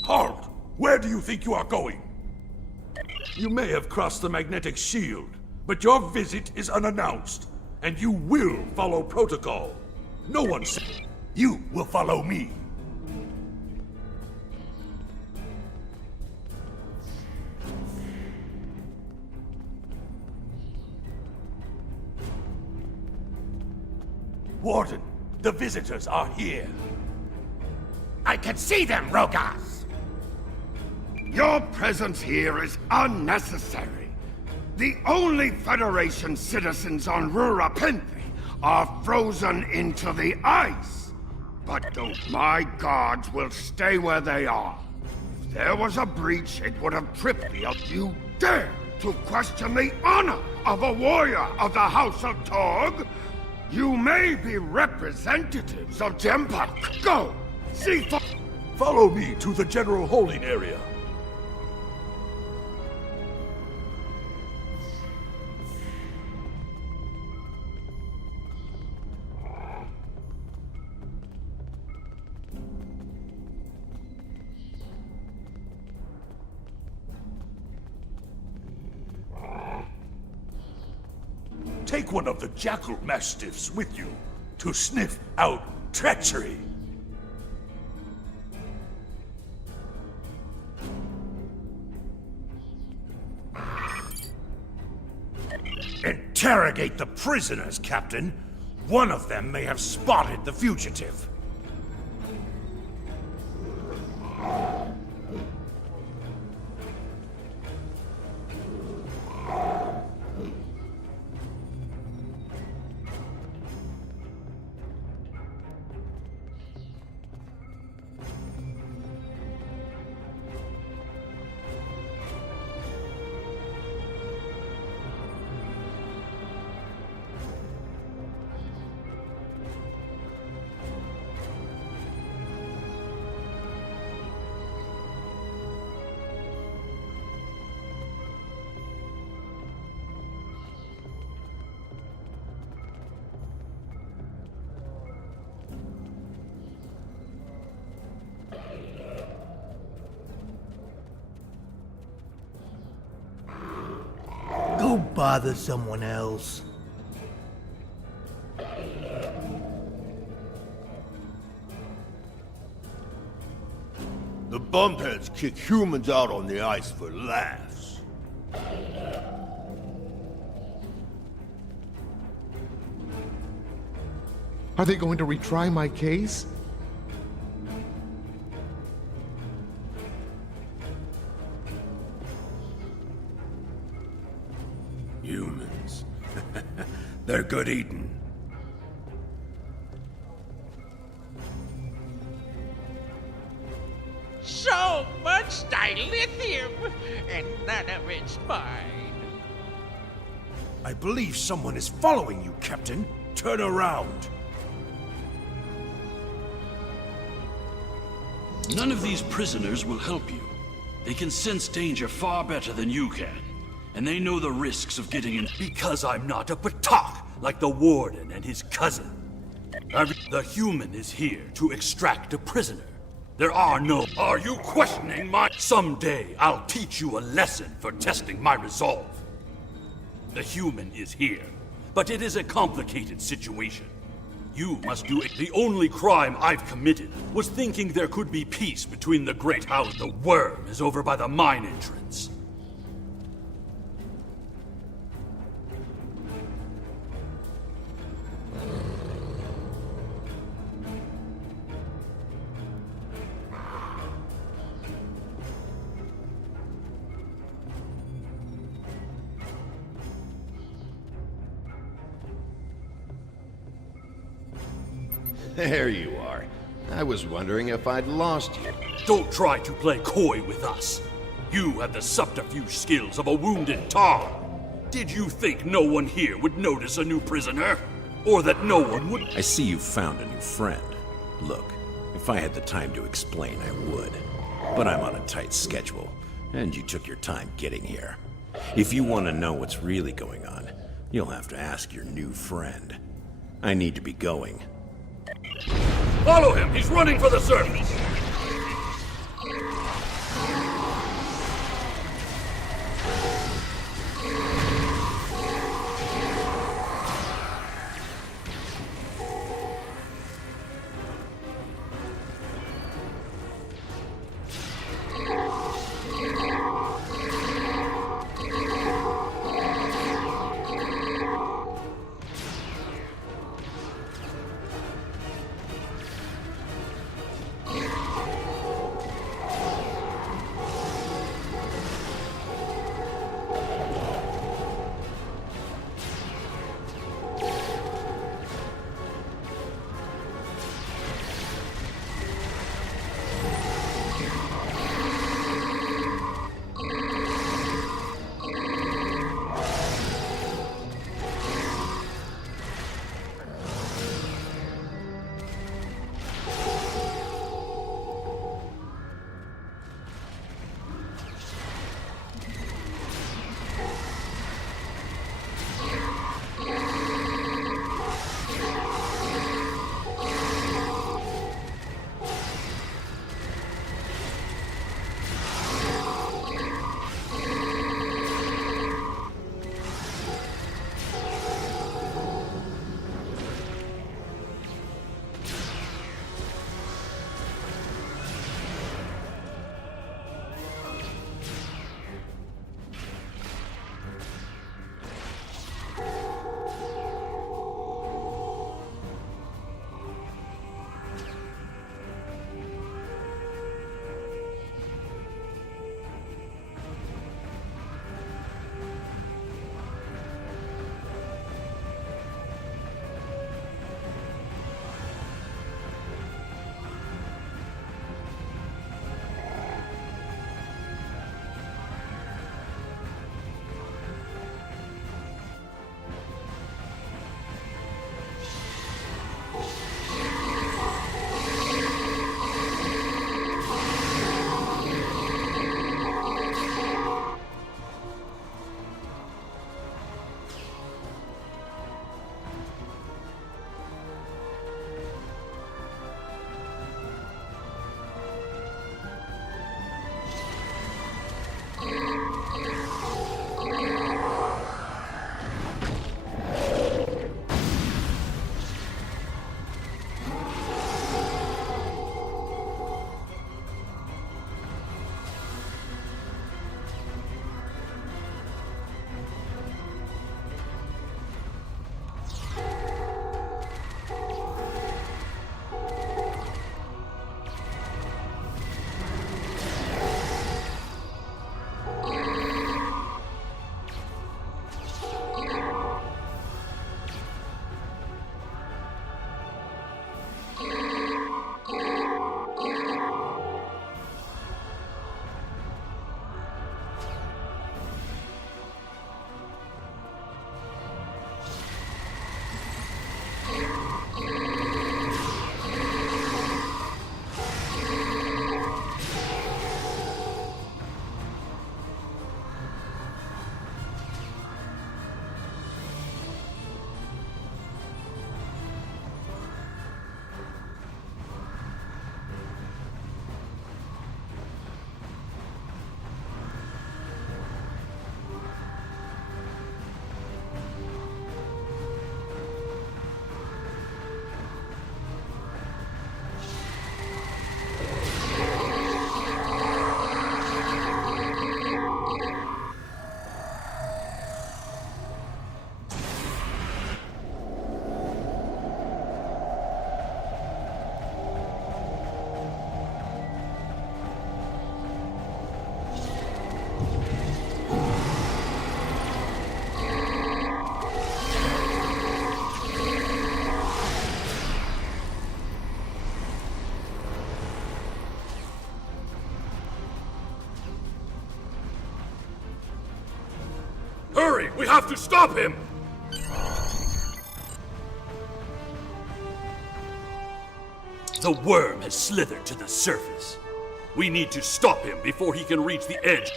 Halt! Where do you think you are going? You may have crossed the magnetic shield, but your visit is unannounced, and you will follow protocol. No one said you will follow me. Warden, the visitors are here. I can see them, Rogas! Your presence here is unnecessary. The only Federation citizens on Rura Penthe are frozen into the ice. But my guards will stay where they are. If there was a breach, it would have tripped me up. You dare to question the honor of a warrior of the House of Torg? You may be representatives of Jimpak. Go! See for... Follow me to the general holding area. Take one of the jackal mastiffs with you to sniff out treachery. Interrogate the prisoners, Captain. One of them may have spotted the fugitive. Go bother someone else. The bumpheads kick humans out on the ice for laughs. Are they going to retry my case? Humans. They're good eating. So much dilithium, and none of it's mine. I believe someone is following you, Captain. Turn around. None of these prisoners will help you. They can sense danger far better than you can. And they know the risks of getting in. Because I'm not a Patak like the Warden and his cousin. The human is here to extract a prisoner. There are no... Are you questioning my... Someday I'll teach you a lesson for testing my resolve. The human is here, but it is a complicated situation. You must do it. The only crime I've committed was thinking there could be peace between the Great House. The worm is over by the mine entrance. There you are. I was wondering if I'd lost you. Don't try to play coy with us. You have the subterfuge skills of a wounded Tar. Did you think no one here would notice a new prisoner? Or that no one would— I see you've found a new friend. Look, if I had the time to explain, I would. But I'm on a tight schedule, and you took your time getting here. If you want to know what's really going on, you'll have to ask your new friend. I need to be going. Follow him! He's running for the surface! Hurry! We have to stop him! The worm has slithered to the surface. We need to stop him before he can reach the edge.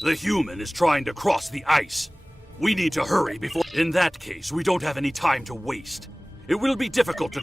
The human is trying to cross the ice. We need to hurry before... In that case, we don't have any time to waste. It will be difficult to...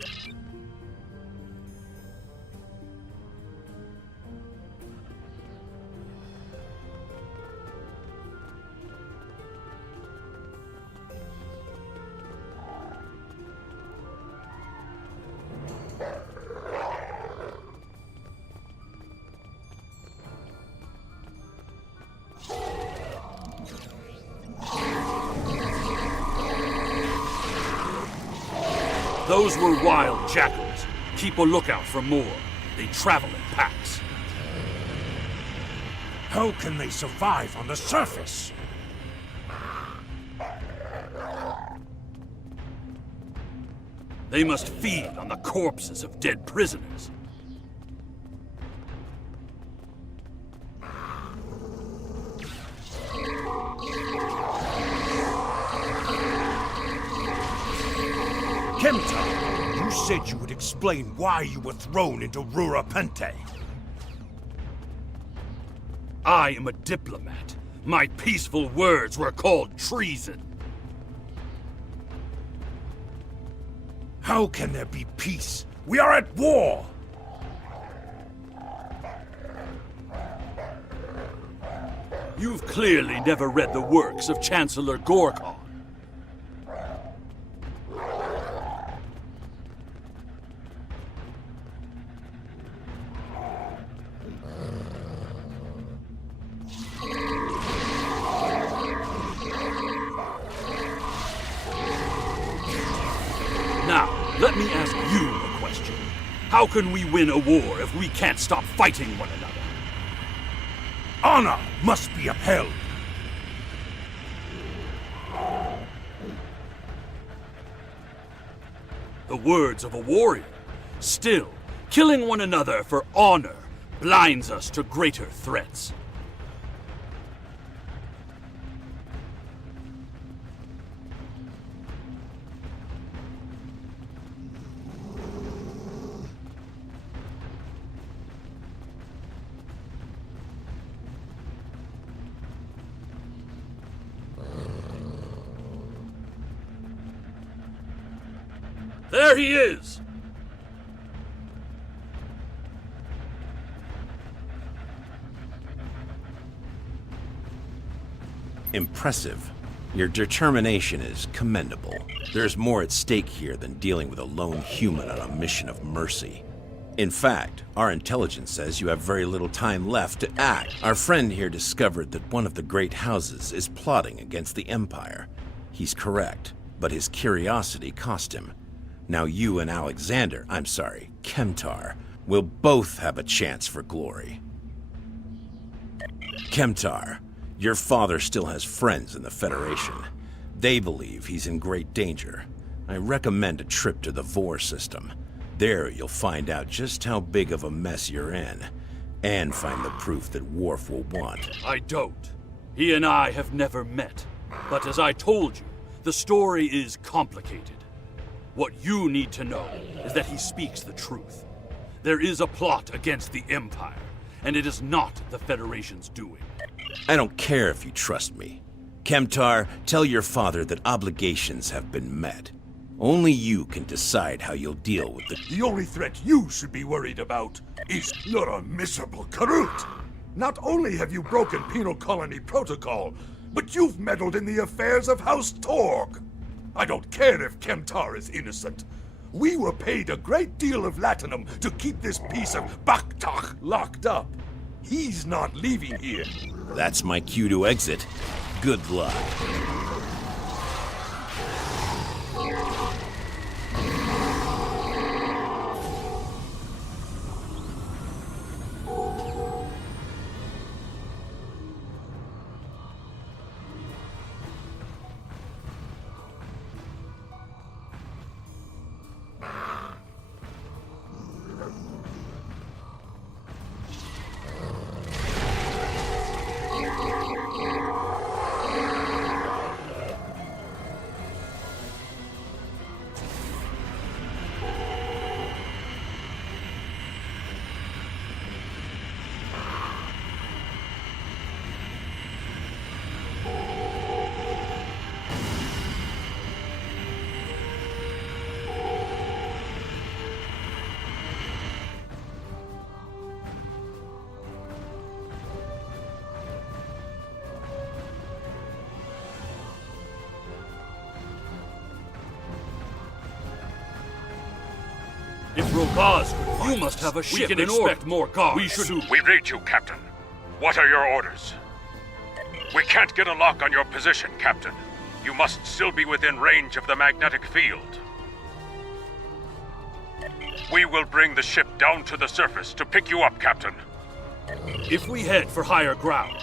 Those were wild jackals. Keep a lookout for more. They travel in packs. How can they survive on the surface? They must feed on the corpses of dead prisoners. Kemta, you said you would explain why you were thrown into Rurapente. I am a diplomat. My peaceful words were called treason. How can there be peace? We are at war! You've clearly never read the works of Chancellor Gorkon. Now, let me ask you a question. How can we win a war if we can't stop fighting one another? Honor must be upheld. The words of a warrior. Still, killing one another for honor blinds us to greater threats. There he is! Impressive. Your determination is commendable. There's more at stake here than dealing with a lone human on a mission of mercy. In fact, our intelligence says you have very little time left to act. Our friend here discovered that one of the great houses is plotting against the Empire. He's correct, but his curiosity cost him. Now you and Kemtar, will both have a chance for glory. Kemtar, your father still has friends in the Federation. They believe he's in great danger. I recommend a trip to the Vor system. There you'll find out just how big of a mess you're in, and find the proof that Worf will want. I don't. He and I have never met. But as I told you, the story is complicated. What you need to know is that he speaks the truth. There is a plot against the Empire, and it is not the Federation's doing. I don't care if you trust me. Kemtar, tell your father that obligations have been met. Only you can decide how you'll deal with it. The only threat you should be worried about is you're a miserable Karut. Not only have you broken Penal Colony protocol, but you've meddled in the affairs of House Torg. I don't care if Kemtar is innocent. We were paid a great deal of latinum to keep this piece of Baktak locked up. He's not leaving here. That's my cue to exit. Good luck. If Rogaz could find You must have a we ship can in expect order. more guards. We should- soon. We read you, Captain. What are your orders? We can't get a lock on your position, Captain. You must still be within range of the magnetic field. We will bring the ship down to the surface to pick you up, Captain. If we head for higher ground,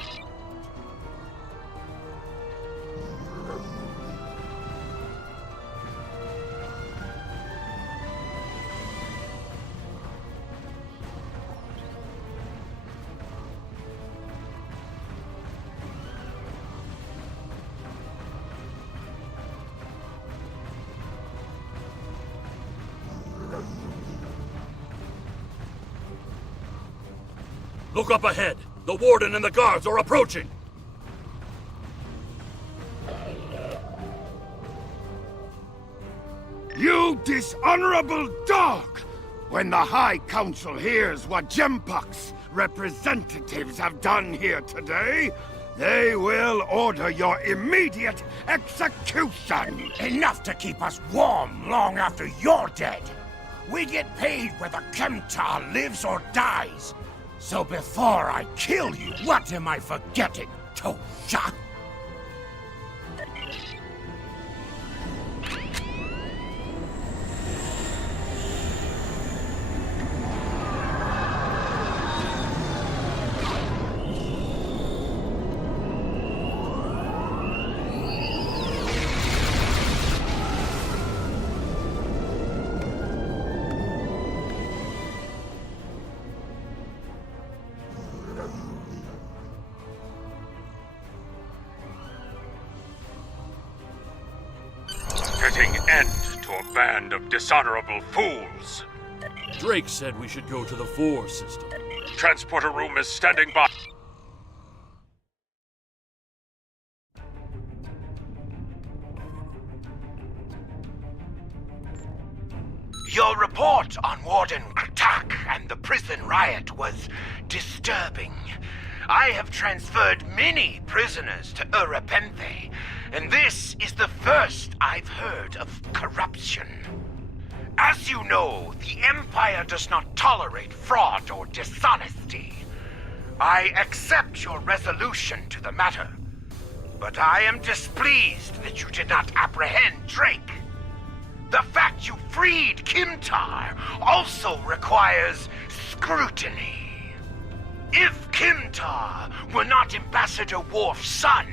look up ahead. The warden and the guards are approaching. You dishonorable dog! When the High Council hears what Gempok's representatives have done here today, they will order your immediate execution! Enough to keep us warm long after you're dead. We get paid whether Kemtar lives or dies. So before I kill you, what am I forgetting, Tosha? Putting end to a band of dishonorable fools. Drake said we should go to the 4 system. Transporter room is standing by. Your report on Warden Kratak and the prison riot was disturbing. I have transferred many prisoners to Urapenthe, and this is the first I've heard of corruption. As you know, the Empire does not tolerate fraud or dishonesty. I accept your resolution to the matter, but I am displeased that you did not apprehend Drake. The fact you freed Kimtar also requires scrutiny. If Kimtar were not Ambassador Worf's son,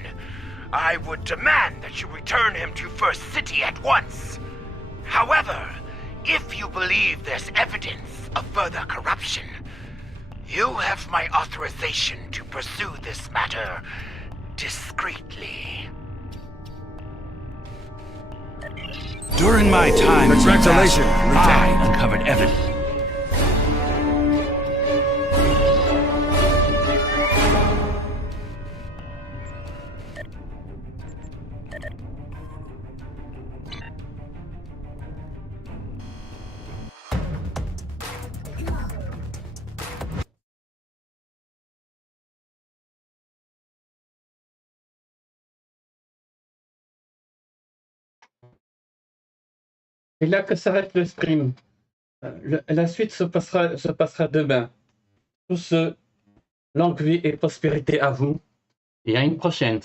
I would demand that you return him to First City at once. However, if you believe there's evidence of further corruption, you have my authorization to pursue this matter discreetly. During my time as Congratulations, ambassador, I uncovered evidence. C'est là que s'arrête le stream. La suite se passera demain. Sur ce, longue vie et prospérité à vous et à une prochaine.